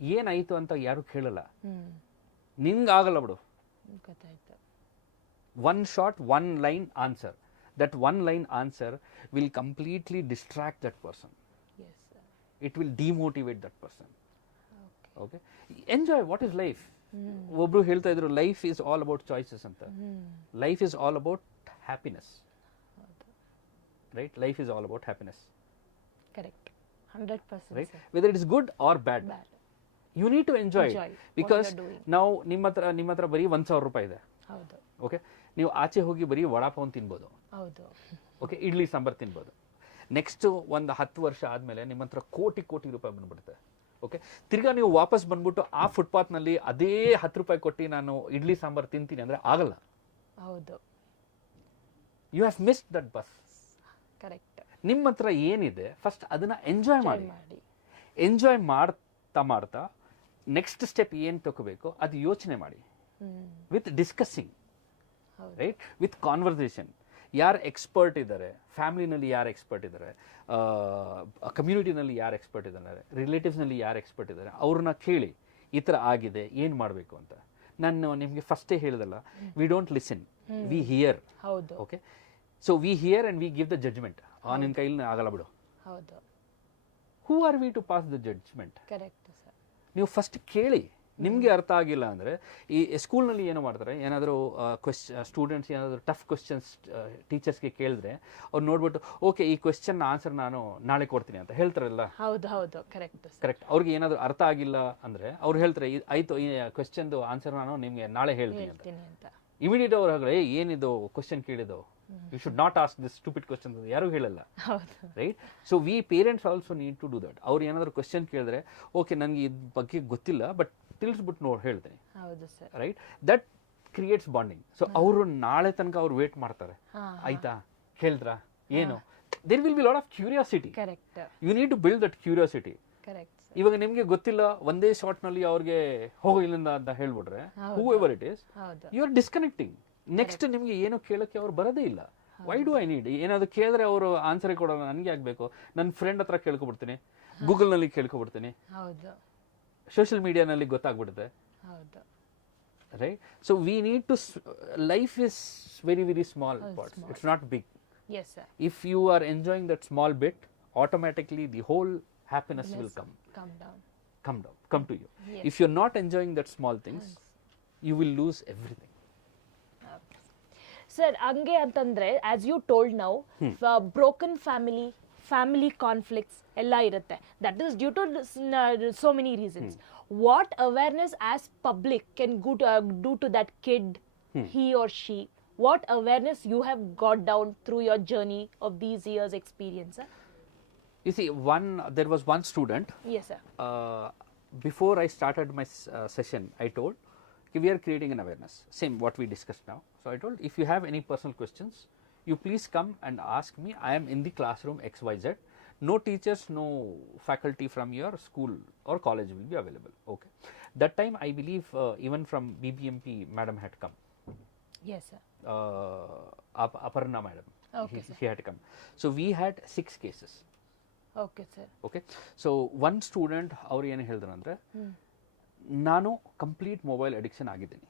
ಏನಾಯಿತು ಅಂತ ಯಾರು ಕೇಳಲ್ಲ. ನಿಂಗೆ ಆಗಲ್ಲ ಬಿಡು, one shot, one line answer. That one line answer will completely distract that person. Yes, sir. It will demotivate that person. Okay. Enjoy what is life. ಒಬ್ರು ಹೇಳ್ತಾ ಇದ್ರು, life is all about choices ಅಂತ. Life is all about happiness. Right, life is all about happiness. Correct, 100%. Right, whether it is good or bad, you need to enjoy it. Because now ನಿಮ್ಮ ಹತ್ರ ಬರೀ 1,000 ರೂಪಾಯಿ ಇದೆ. ಹೌದು. Okay, ನೀವು ಆಚೆ ಹೋಗಿ ಬರೀ ವಡಾಪಾವ್ ತಿನ್ಬೋದು. ಹೌದು. ಓಕೆ, ಇಡ್ಲಿ ಸಾಂಬಾರ್ ತಿನ್ಬೋದು. ನೆಕ್ಸ್ಟ್ ಒಂದು 10 ವರ್ಷ ಆದಮೇಲೆ ನಿಮ್ಮ ಹತ್ರ ಕೋಟಿ ರೂಪಾಯಿ ಬಂದ್ಬಿಡುತ್ತೆ. ಓಕೆ, ತಿರ್ಗಾ ನೀವು ವಾಪಸ್ ಬಂದ್ಬಿಟ್ಟು ಆ ಫುಟ್ಪಾತ್ನಲ್ಲಿ ಅದೇ 10 ರೂಪಾಯಿ ಕೊಟ್ಟು ನಾನು ಇಡ್ಲಿ ಸಾಂಬಾರ್ ತಿಂತೀನಿ ಅಂದರೆ ಆಗಲ್ಲ. ಹೌದು. You have missed that bus. Correct. ನಿಮ್ಮ ಹತ್ರ ಏನಿದೆ ಫಸ್ಟ್ ಅದನ್ನ ಎಂಜಾಯ್ ಮಾಡಿ. ಎಂಜಾಯ್ ಮಾಡ್ತಾ ನೆಕ್ಸ್ಟ್ ಸ್ಟೆಪ್ ಏನು ತಗೋಬೇಕು ಅದು ಯೋಚನೆ ಮಾಡಿ. With discussing, right, with conversation. ಯಾರು ಎಕ್ಸ್ಪರ್ಟ್ ಇದ್ದಾರೆ, ಫ್ಯಾಮಿಲಿನಲ್ಲಿ ಯಾರು ಎಕ್ಸ್ಪರ್ಟ್ ಇದ್ದಾರೆ, ಕಮ್ಯುನಿಟಿನಲ್ಲಿ ಯಾರು ಎಕ್ಸ್ಪರ್ಟ್ ಇದ್ದಾರೆ, ರಿಲೇಟಿವ್ಸ್ನಲ್ಲಿ ಯಾರು ಎಕ್ಸ್ಪರ್ಟ್ ಇದ್ದಾರೆ, ಅವ್ರನ್ನ ಕೇಳಿ ಈ ಥರ ಆಗಿದೆ, ಏನು ಮಾಡಬೇಕು ಅಂತ. ನಾನು ನಿಮಗೆ ಫಸ್ಟೇ ಹೇಳಿದಲ್ಲ, we don't listen, we hear. ಹೌದು. Okay, so we hear and we give the judgement. ನಿನ್ನ ಕೈಲಿ ಆಗಲ್ಲ ಬಿಡು. ಹೌದು. Who are we to pass the judgement? Correct. ನೀವು ಫಸ್ಟ್ ಕೇಳಿ. ನಿಮಗೆ ಅರ್ಥ ಆಗಿಲ್ಲ ಅಂದರೆ ಈ ಸ್ಕೂಲ್ನಲ್ಲಿ ಏನು ಮಾಡ್ತಾರೆ, ಏನಾದರೂ ಸ್ಟೂಡೆಂಟ್ಸ್ ಏನಾದರೂ ಟಫ್ ಕ್ವೆಶ್ಚನ್ಸ್ ಟೀಚರ್ಸ್ಗೆ ಕೇಳಿದ್ರೆ ಅವ್ರು ನೋಡ್ಬಿಟ್ಟು ಓಕೆ ಈ ಕ್ವೆಶ್ಚನ್ ಆನ್ಸರ್ ನಾನು ನಾಳೆ ಕೊಡ್ತೀನಿ ಅಂತ ಹೇಳ್ತಾರಲ್ಲ. ಹೌದು ಹೌದು, ಕರೆಕ್ಟ್ ಕರೆಕ್ಟ್. ಅವ್ರಿಗೆ ಏನಾದರೂ ಅರ್ಥ ಆಗಿಲ್ಲ ಅಂದರೆ ಅವ್ರು ಹೇಳ್ತಾರೆ ಆಯಿತು ಈ ಕ್ವೆಶ್ಚನ್ದು ಆನ್ಸರ್ ನಾನು ನಿಮಗೆ ನಾಳೆ ಹೇಳ್ತೀನಿ ಅಂತ. ಇಮಿಡಿಯೇಟ್ ಅವ್ರು ಹೇಳಿ ಏನಿದು ಕ್ವೆಶ್ಚನ್ ಕೇಳಿದ್ದು, you should not ask this stupid question ಯಾರು ಹೇಳಲ್ಲ, right? So we parents also need to do that. ಅವ್ರು ಏನಾದರೂ ಕ್ವೆಶ್ಚನ್ ಕೇಳಿದ್ರೆ ಓಕೆ ನನಗೆ ಇದ್ರ ಬಗ್ಗೆ ಗೊತ್ತಿಲ್ಲ ಬಟ್ ತಿಳಿಸ್ಬಿಟ್ಟು ಹೇಳ್ತೇನೆ, right? That creates bonding. So ಅವರು ನಾಳೆ ತನಕ ಅವ್ರು ವೇಟ್ ಮಾಡ್ತಾರೆ, ಆಯ್ತಾ ಕೇಳಿದ್ರಾ ಏನು. There will be lot of curiosity. You need to build that curiosity. ಇವಾಗ ನಿಮ್ಗೆ ಗೊತ್ತಿಲ್ಲ ಒಂದೇ ಶಾರ್ಟ್ ನಲ್ಲಿ ಅವ್ರಿಗೆ ಹೋಗೋ ಇಲ್ಲಿಂದ ಅಂತ ಹೇಳ್ಬಿಟ್ರೆ whoever it is, you are disconnecting. Next ನಿಮ್ಗೆ ಏನು ಕೇಳಕ್ಕೆ ಅವ್ರು ಬರೋದೇ ಇಲ್ಲ. Why do I need? ಏನಾದ್ರು ಕೇಳಿದ್ರೆ ಅವರು ಆನ್ಸರ್ ಕೊಡೋಣ, ನನಗೆ ಆಗ್ಬೇಕು, ನನ್ನ ಫ್ರೆಂಡ್ ಹತ್ರ ಕೇಳ್ಕೊಬಿಡ್ತೀನಿ, ಗೂಗಲ್ ನಲ್ಲಿ ಕೇಳ್ಕೊಬಿಡ್ತೀನಿ, ಸೋಷಿಯಲ್ ಮೀಡಿಯಾನಲ್ಲಿ ಗೊತ್ತಾಗ್ಬಿಡುತ್ತೆ, right? So we need to life is very very small parts, it's not big. If you are enjoying that small bit, automatically the whole happiness will come to you. If you're not enjoying that small things, you will lose everything. Sir, ange antandre as you told now, broken family conflicts ella irutte. That is due to so many reasons. What awareness as public can do to that kid, he or she? What awareness you have got down through your journey of these years experience? You see, there was one student. Yes, sir. Before I started my session, I told, we are creating an awareness. Same what we discussed now. So I told, if you have any personal questions, you please come and ask me. I am in the classroom XYZ. No teachers, no faculty from your school or college will be available. Okay. That time, I believe even from BBMP, madam had come. Yes, sir. Aparna madam. Okay, she had come. So we had 6 cases. Okay, sir. Okay. So one student ಅವ್ರು ಏನು ಹೇಳಿದ್ರು ಅಂದರೆ, ನಾನು complete mobile addiction ಆಗಿದ್ದೀನಿ.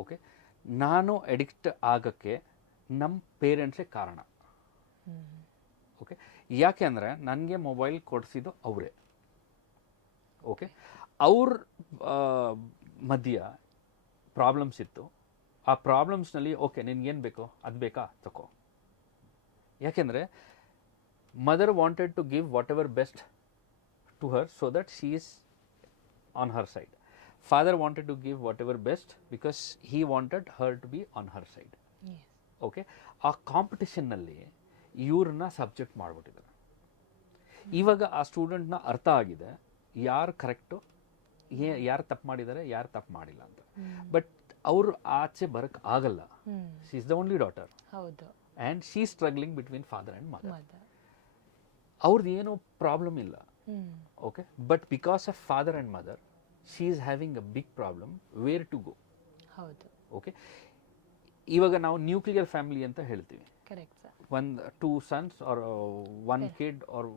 Okay, ನಾನು addict ಆಗಕ್ಕೆ ನಮ್ಮ ಪೇರೆಂಟ್ಸೇ ಕಾರಣ. ಓಕೆ, ಯಾಕೆ ಅಂದರೆ ನನಗೆ ಮೊಬೈಲ್ ಕೊಡಿಸಿದ್ದು ಅವರೇ. ಓಕೆ, ಅವ್ರ ಮಧ್ಯ ಪ್ರಾಬ್ಲಮ್ಸ್ ಇತ್ತು. ಆ ಪ್ರಾಬ್ಲಮ್ಸ್ನಲ್ಲಿ ಓಕೆ ನಿನ್ಗೇನು ಬೇಕೋ ಅದು ಬೇಕಾ ತಗೋ. ಯಾಕೆಂದರೆ mother wanted to give whatever best to her so that she is on her side. Father wanted to give whatever best because he wanted her to be on her side. Yes. Okay, ಆ competition ನಲ್ಲಿ ಇವ್ರನ್ನ subject ಮಾಡ್ಬಿಟ್ಟಿದ್ದಾರೆ. ಇವಾಗ ಆ ಸ್ಟೂಡೆಂಟ್ನ ಅರ್ಥ ಆಗಿದೆ ಯಾರು correct, ಯಾರು ತಪ್ಪು ಮಾಡಿದ್ದಾರೆ, ಯಾರು ತಪ್ಪು ಮಾಡಿಲ್ಲ ಅಂತ. ಬಟ್ ಅವರು ಆಚೆ ಬರಕ್ ಆಗಲ್ಲ. She is the only daughter. ಹೌದು. And she is struggling between father and mother. ಅವ್ರದ್ದು ಏನೋ ಪ್ರಾಬ್ಲಮ್ ಇಲ್ಲ. Okay, but because of father and mother she is having a big problem where to go. ಹೌದು. Okay, ಇವಾಗ ನಾವು nuclear family ಅಂತ ಹೇಳ್ತೀವಿ. Correct sir. 2 sons or 1 kid or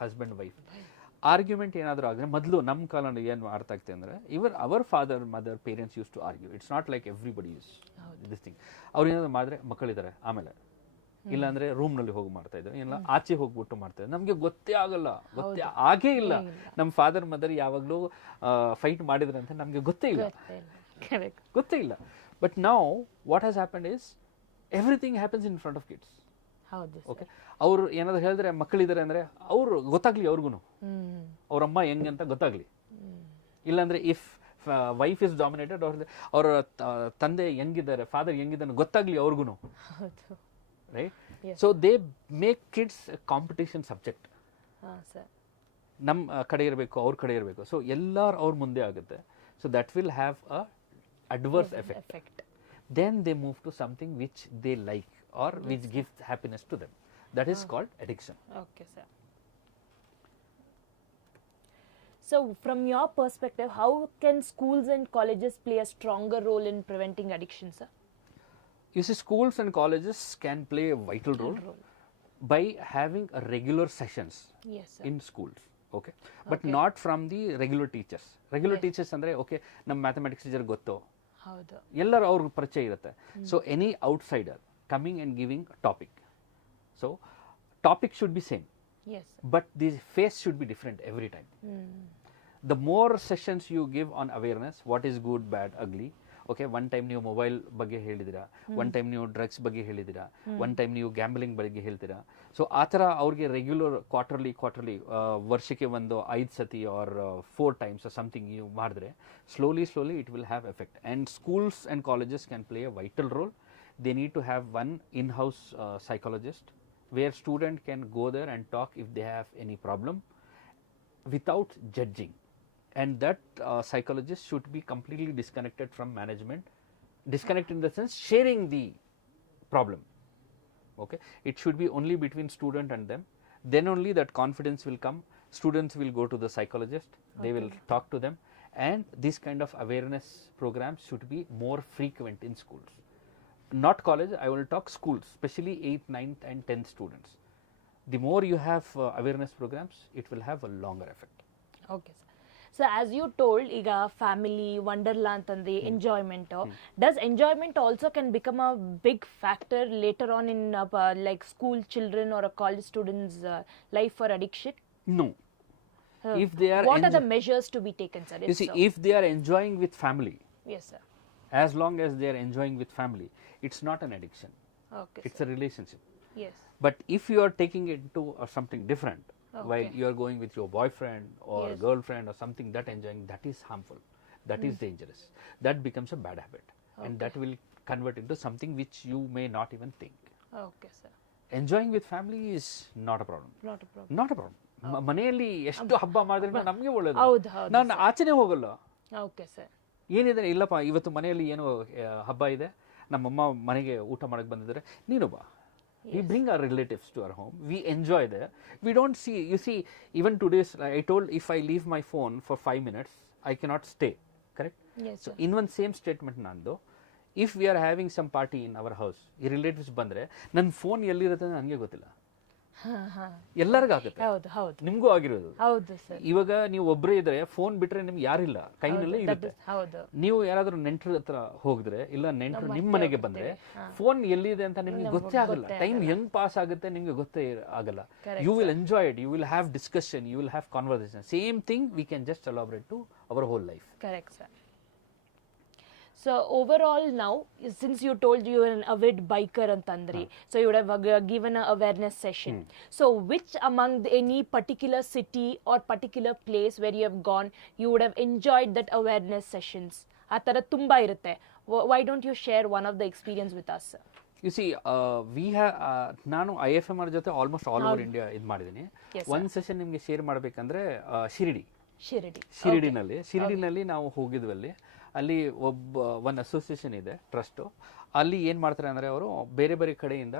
husband wife. Argument ಏನಾದರೂ ಆದರೆ ಮೊದಲು ನಮ್ಮ ಕಾಲದಲ್ಲಿ ಏನು ಅರ್ಥ ಆಗ್ತದೆ ಅಂದರೆ, ಇವರ್ ಅವರ್ father mother parents use to argue. It's not like everybody use this thing. ಅವ್ರು ಏನಾದರೂ ಮಾಡಿದ್ರೆ ಮಕ್ಕಳಿದ್ದಾರೆ, ಆಮೇಲೆ ಇಲ್ಲಾಂದ್ರೆ ರೂಮ್ ನಲ್ಲಿ ಹೋಗಿ ಮಾಡ್ತಾ ಇದ್ರು, ಇಲ್ಲ ಆಚೆ ಹೋಗ್ಬಿಟ್ಟು ಮಾಡ್ತಾ ಇದ್ರು. ನಮ್ಗೆ ಗೊತ್ತೇ ಆಗಲ್ಲ, ಗೊತ್ತೇ ಆಗೇ ಇಲ್ಲ ನಮ್ಮ ಫಾದರ್ ಮದರ್ ಯಾವಾಗ್ಲೂ ಫೈಟ್ ಮಾಡಿದ್ರೆ ಅಂತ ನಮ್ಗೆ ಗೊತ್ತೇ ಇಲ್ಲ, ಗೊತ್ತೇ ಇಲ್ಲ. But now what has happened is everything happens in front of kids. Okay, ಅವ್ರು ಏನಾದ್ರು ಹೇಳಿದ್ರೆ ಮಕ್ಕಳಿದ್ದಾರೆ ಅಂದ್ರೆ ಅವ್ರು ಗೊತ್ತಾಗ್ಲಿ, ಅವ್ರಿಗೂ ಅವ್ರಮ್ಮ ಹೆಂಗಂತ ಗೊತ್ತಾಗ್ಲಿ. ಇಲ್ಲಾಂದ್ರೆ ಇಫ್ ವೈಫ್ ಇಸ್ ಡಾಮಿನೇಟೆಡ್, ಅವ್ರ ತಂದೆ ಹೆಂಗಿದ್ದಾರೆ, ಫಾದರ್ ಹೆಂಗಿದ್ದಾನೆ ಗೊತ್ತಾಗ್ಲಿ ಅವ್ರಿಗೂ. Right? Yes. So they make kids a competition subject. Sir. ನಮ್ಮ ಕಡೆ ಇರಬೇಕು, ಅವ್ರ ಕಡೆ ಇರಬೇಕು. ಸೊ ಎಲ್ಲರೂ ಅವ್ರ ಮುಂದೆ ಆಗುತ್ತೆ. So that will have a adverse effect. Then they move to something which they like or which gives happiness to them. That is called addiction. Okay, sir. So from your perspective, how can schools and colleges play a stronger role in preventing addiction, sir? You see, schools and colleges can play a vital role by having a regular sessions in schools. Okay, but not from the regular teachers. Regular teachers ಅಂದ್ರೆ okay ನಮ್ಮ mathematics teacher ಗೊತ್ತು, ಎಲ್ಲರೂ ಅವ್ರಿಗೆ ಪರಿಚಯ ಇರುತ್ತೆ. So any outsider coming and giving topic, so topic should be same, but the face should be different every time. the more sessions you give on awareness, what is good, bad, ugly. Okay, one time ನೀವು mobile ಬಗ್ಗೆ ಹೇಳಿದಿರಾ, one time ನೀವು drugs ಬಗ್ಗೆ ಹೇಳಿದಿರಾ, one time ನೀವು gambling ಬಗ್ಗೆ ಹೇಳ್ತೀರಾ. So ಆ ಥರ ಅವ್ರಿಗೆ ರೆಗ್ಯುಲರ್ ಕ್ವಾರ್ಟರ್ಲಿ ವರ್ಷಕ್ಕೆ ಒಂದು 5 ಸತಿ ಆರ್ 4 ಟೈಮ್ಸ್ ಸಮಥಿಂಗ್ ನೀವು ಮಾಡಿದ್ರೆ slowly it will have effect. And schools and colleges can play a vital role. They need to have one in-house psychologist where student can go there and talk if they have any problem without judging. And that psychologist should be completely disconnected from management, disconnected in the sense sharing the problem. Okay, it should be only between student and them. Then only that confidence will come. Students will go to the psychologist, they will talk to them, and this kind of awareness programs should be more frequent in schools. Not college, I will talk schools, especially 8th, 9th and 10th students. The more you have awareness programs, it will have a longer effect. Okay, sir. So as you told, ಈಗ family wonderla ಅಂತಂದ್ರೆ enjoyment. Does enjoyment also can become a big factor later on in like school children or a college students life for addiction? No. If they are what are the measures to be taken, sir? You see, if they are enjoying with family, yes sir, as long as they are enjoying with family, it's not an addiction. Okay, it's sir. a relationship. Yes. But if you are taking it to something different, Okay. while you are going with your boyfriend or Yes. girlfriend or something, that enjoying, that is harmful, that is dangerous, that becomes a bad habit, and that will convert into something which you may not even think. Okay, sir. Enjoying with family is not a problem. Not a problem. Not a problem. ಮನೆಯಲ್ಲಿ ಎಷ್ಟು ಹಬ್ಬ ಮಾಡಿದ್ರೆ ನಮಗೆ ಒಳ್ಳೇದು. ಹೌದು. ನಾನು ಆಚೆನೆ ಹೋಗಲ್ಲ. Okay, sir. ಏನಿದೆ, ಇಲ್ಲಪ್ಪ ಇವತ್ತು ಮನೆಯಲ್ಲಿ ಏನೋ ಹಬ್ಬ ಇದೆ, ನಮ್ಮಮ್ಮ ಮನೆಗೆ ಊಟ ಮಾಡಕ್ಕೆ ಬಂದಿದ್ದಾರೆ, ನೀನು ಬಾ. We bring our relatives to our home. We enjoy there. We don't see, you see, even today's, I told, if I leave my phone for 5 minutes, I cannot stay. Correct? Yes, So, sir. in one same statement, Nando, if we are having some party in our house, ಈ relatives ಬಂದ್ರೆ ನನ್ನ phone ಎಲ್ಲಿರುತ್ತೆ ನನಗೆ ಗೊತ್ತಿಲ್ಲ. ಎಲ್ಲರಿಗೂ ಆಗುತ್ತೆ. ಹೌದು. ನಿಮಗೂ ಆಗಿರೋದು. ಹೌದು ಸರ್. ಇವಾಗ ನೀವು ಒಬ್ಬರೇ ಇದ್ರೆ ಫೋನ್ ಬಿಟ್ರೆ ನಿಮ್ಗೆ ಯಾರಿಲ್ಲ, ಕೈನಲ್ಲೇ ಇರುತ್ತೆ. ಹೌದು. ನೀವು ಯಾರಾದ್ರೂ ನೆಂಟರ ಹತ್ರ ಹೋಗಿದ್ರೆ, ಇಲ್ಲ ನೆಂಟರು ನಿಮ್ಮ ಮನೆಗೆ ಬಂದ್ರೆ, ಫೋನ್ ಎಲ್ಲಿದೆ ಅಂತ ನಿಮ್ಗೆ ಗೊತ್ತೇ ಆಗಲ್ಲ. ಟೈಮ್ ಹೆಂಗ್ ಪಾಸ್ ಆಗುತ್ತೆ ನಿಮ್ಗೆ ಗೊತ್ತೇ ಆಗಲ್ಲ. You will enjoy it, you will have discussion, you will have conversation. Same thing we can just elaborate to our whole life. Correct, sir. So overall now, since you told you are an avid biker antandri, so you would have given an awareness session. So which among any particular city or particular place where you have gone, you would have enjoyed that awareness sessions? ಆ ಥರ ತುಂಬ ಇರುತ್ತೆ. Why don't you share one of the experience with us, sir? You see, we have ನಾನು IFMR ಜೊತೆ almost all over India ಇದು ಮಾಡಿದ್ದೀನಿ. ಒಂದು session ನಿಮಗೆ ಶೇರ್ ಮಾಡಬೇಕಂದ್ರೆ ಶಿರಡಿನಲ್ಲಿ ನಾವು ಹೋಗಿದ್ವಲ್ಲಿ. ಅಲ್ಲಿ ಒನ್ ಅಸೋಸಿಯೇಷನ್ ಇದೆ, ಟ್ರಸ್ಟು. ಅಲ್ಲಿ ಏನು ಮಾಡ್ತಾರೆ ಅಂದರೆ, ಅವರು ಬೇರೆ ಬೇರೆ ಕಡೆಯಿಂದ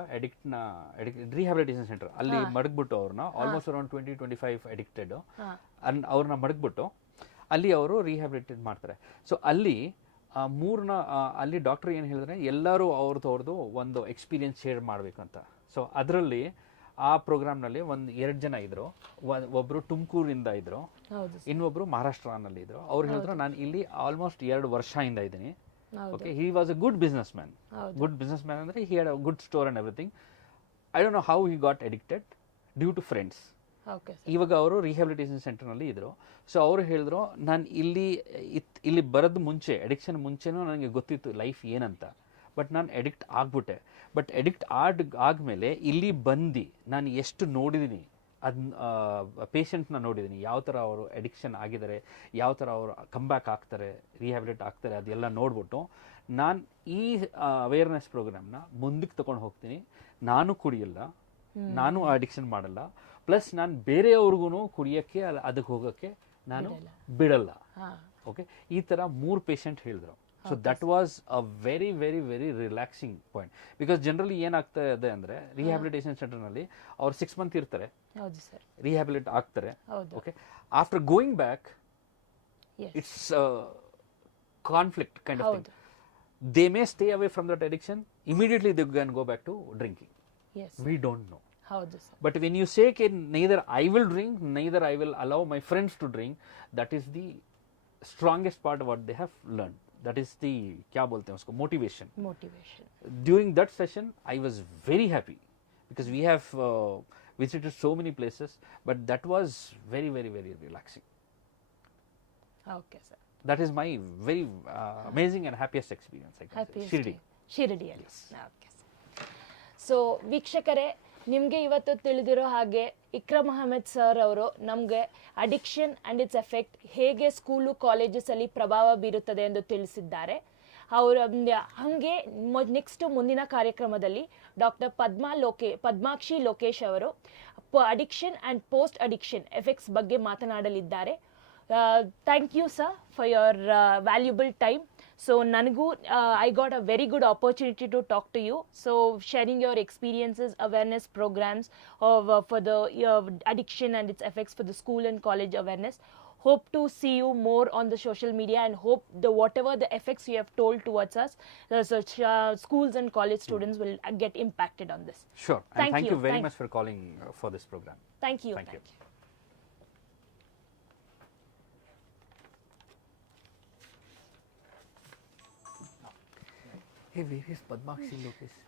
ರಿಹ್ಯಾಬಿಲಿಟೇಷನ್ ಸೆಂಟರ್ ಅಲ್ಲಿ ಮಡಗ್ಬಿಟ್ಟು ಅವ್ರನ್ನ ಆಲ್ಮೋಸ್ಟ್ ಅರೌಂಡ್ 20-25 ಅಡಿಕ್ಟೆಡ್ ಅವ್ರನ್ನ ಮಡಗ್ಬಿಟ್ಟು ಅಲ್ಲಿ ಅವರು ರಿಹ್ಯಾಬಿಲಿಟೇಟ್ ಮಾಡ್ತಾರೆ. ಸೊ ಅಲ್ಲಿ ಅಲ್ಲಿ ಡಾಕ್ಟರ್ ಏನು ಹೇಳಿದ್ರೆ, ಎಲ್ಲರೂ ಅವ್ರದ್ದು ಒಂದು ಎಕ್ಸ್ಪೀರಿಯನ್ಸ್ ಶೇರ್ ಮಾಡಬೇಕಂತ. ಸೊ ಅದರಲ್ಲಿ ಆ ಪ್ರೋಗ್ರಾಮ್ನಲ್ಲಿ 2 ಜನ ಇದ್ರು. ಒಬ್ಬರು ತುಮಕೂರಿಂದ ಇದ್ರು, ಇನ್ನೊಬ್ರು ಮಹಾರಾಷ್ಟ್ರನಲ್ಲಿ ಇದ್ರು. ಅವ್ರು ಹೇಳಿದ್ರು, ನಾನು ಇಲ್ಲಿ ಆಲ್ಮೋಸ್ಟ್ 2 ವರ್ಷದಿಂದ ಇದ್ದೀನಿ. Okay, he was a good businessman. ಅಂದ್ರೆ he had a good store and everything. I don't know how he got addicted due to friends. ಇವಾಗ ಅವರು ರಿಹ್ಯಾಬಿಲಿಟೇಷನ್ ಸೆಂಟರ್ನಲ್ಲಿ ಇದ್ರು. ಸೊ ಅವರು ಹೇಳಿದ್ರು, ನಾನು ಇಲ್ಲಿ ಬರೋದು ಮುಂಚೆ, ಅಡಿಕ್ಷನ್ ಮುಂಚೆನೂ ನನಗೆ ಗೊತ್ತಿತ್ತು ಲೈಫ್ ಏನಂತ. ಬಟ್ ನಾನು ಎಡಿಕ್ಟ್ ಆಗ್ಬಿಟ್ಟೆ. ಬಟ್ ಎಡಿಕ್ಟ್ ಆದಮೇಲೆ ಇಲ್ಲಿ ಬಂದು ನಾನು ಎಷ್ಟು ನೋಡಿದ್ದೀನಿ, ಪೇಷಂಟ್ನ ನೋಡಿದ್ದೀನಿ, ಯಾವ ಥರ ಅವರು ಅಡಿಕ್ಷನ್ ಆಗಿದ್ದಾರೆ, ಯಾವ ಥರ ಅವರು ಕಮ್ಬ್ಯಾಕ್ ಆಗ್ತಾರೆ, ರಿಹ್ಯಾಬಿಲಿಟ್ ಆಗ್ತಾರೆ, ಅದೆಲ್ಲ ನೋಡ್ಬಿಟ್ಟು ನಾನು ಈ ಅವೇರ್ನೆಸ್ ಪ್ರೋಗ್ರಾಮ್ನ ಮುಂದಕ್ಕೆ ತೊಗೊಂಡು ಹೋಗ್ತೀನಿ. ನಾನು ಕುಡಿಯಲ್ಲ, ನಾನು ಅಡಿಕ್ಷನ್ ಮಾಡಲ್ಲ, ಪ್ಲಸ್ ನಾನು ಬೇರೆಯವ್ರಿಗೂ ಕುಡಿಯೋಕ್ಕೆ ಅದಕ್ಕೆ ಹೋಗೋಕ್ಕೆ ನಾನು ಬಿಡಲ್ಲ. ಓಕೆ, ಈ ಥರ 3 ಪೇಷಂಟ್ ಹೇಳಿದ್ರು. So that was a very, very, very relaxing point, because generally ಏನಾಗ್ತಾ ಇದೆ ಅಂದ್ರೆ, ರಿಹ್ಯಾಬಿಲಿಟೇಷನ್ ಸೆಂಟರ್ ನಲ್ಲಿ ಅವ್ರು 6 ಮಂತ್ ಇರ್ತಾರೆ, ರಿಹ್ಯಾಬಿಲಿಟ್ ಆಗ್ತಾರೆ. Okay, after going back it's conflict kind of thing. They may stay away from that addiction, immediately they can go back to drinking. We don't know. But when you say neither I will drink, neither I will allow my friends to drink, that is the strongest part of what they have learned. That is the क्या बोलते हैं उसको, motivation. During that session I was very happy, because we have visited so many places, but that was very, very, very relaxing. Okay, sir. That is my very amazing and happiest experience. I can say. Shirdi. ಶಿರಡಿಯಲ್ಲಿ. Yes. Okay. So ವೀಕ್ಷಕರೇ, ನಿಮಗೆ ಇವತ್ತು ತಿಳಿದಿರೋ ಹಾಗೆ Ikram Ahmed sir ಅವರು ನಮಗೆ addiction and it's effect ಹೇಗೆ school ಕಾಲೇಜಸಲ್ಲಿ ಪ್ರಭಾವ ಬೀರುತ್ತದೆ ಎಂದು ತಿಳಿಸಿದ್ದಾರೆ. ಅವರ ಹಾಗೆ ನೆಕ್ಸ್ಟ್ ಮುಂದಿನ ಕಾರ್ಯಕ್ರಮದಲ್ಲಿ ಡಾಕ್ಟರ್ ಪದ್ಮಾಕ್ಷಿ ಲೋಕೇಶ್ ಅವರು addiction and post addiction effects ಬಗ್ಗೆ ಮಾತನಾಡಲಿದ್ದಾರೆ. Thank you, sir, for your valuable time. So, Nanagu, I got a very good opportunity to talk to you. So, sharing your experiences, awareness programs for the addiction and its effects for the school and college awareness. Hope to see you more on the social media, and hope whatever the effects you have told towards us, schools and college students will get impacted on this. Sure. And thank you very much for calling for this program. Thank you. Thank you. Hey, where is Padmakshi Lokesh?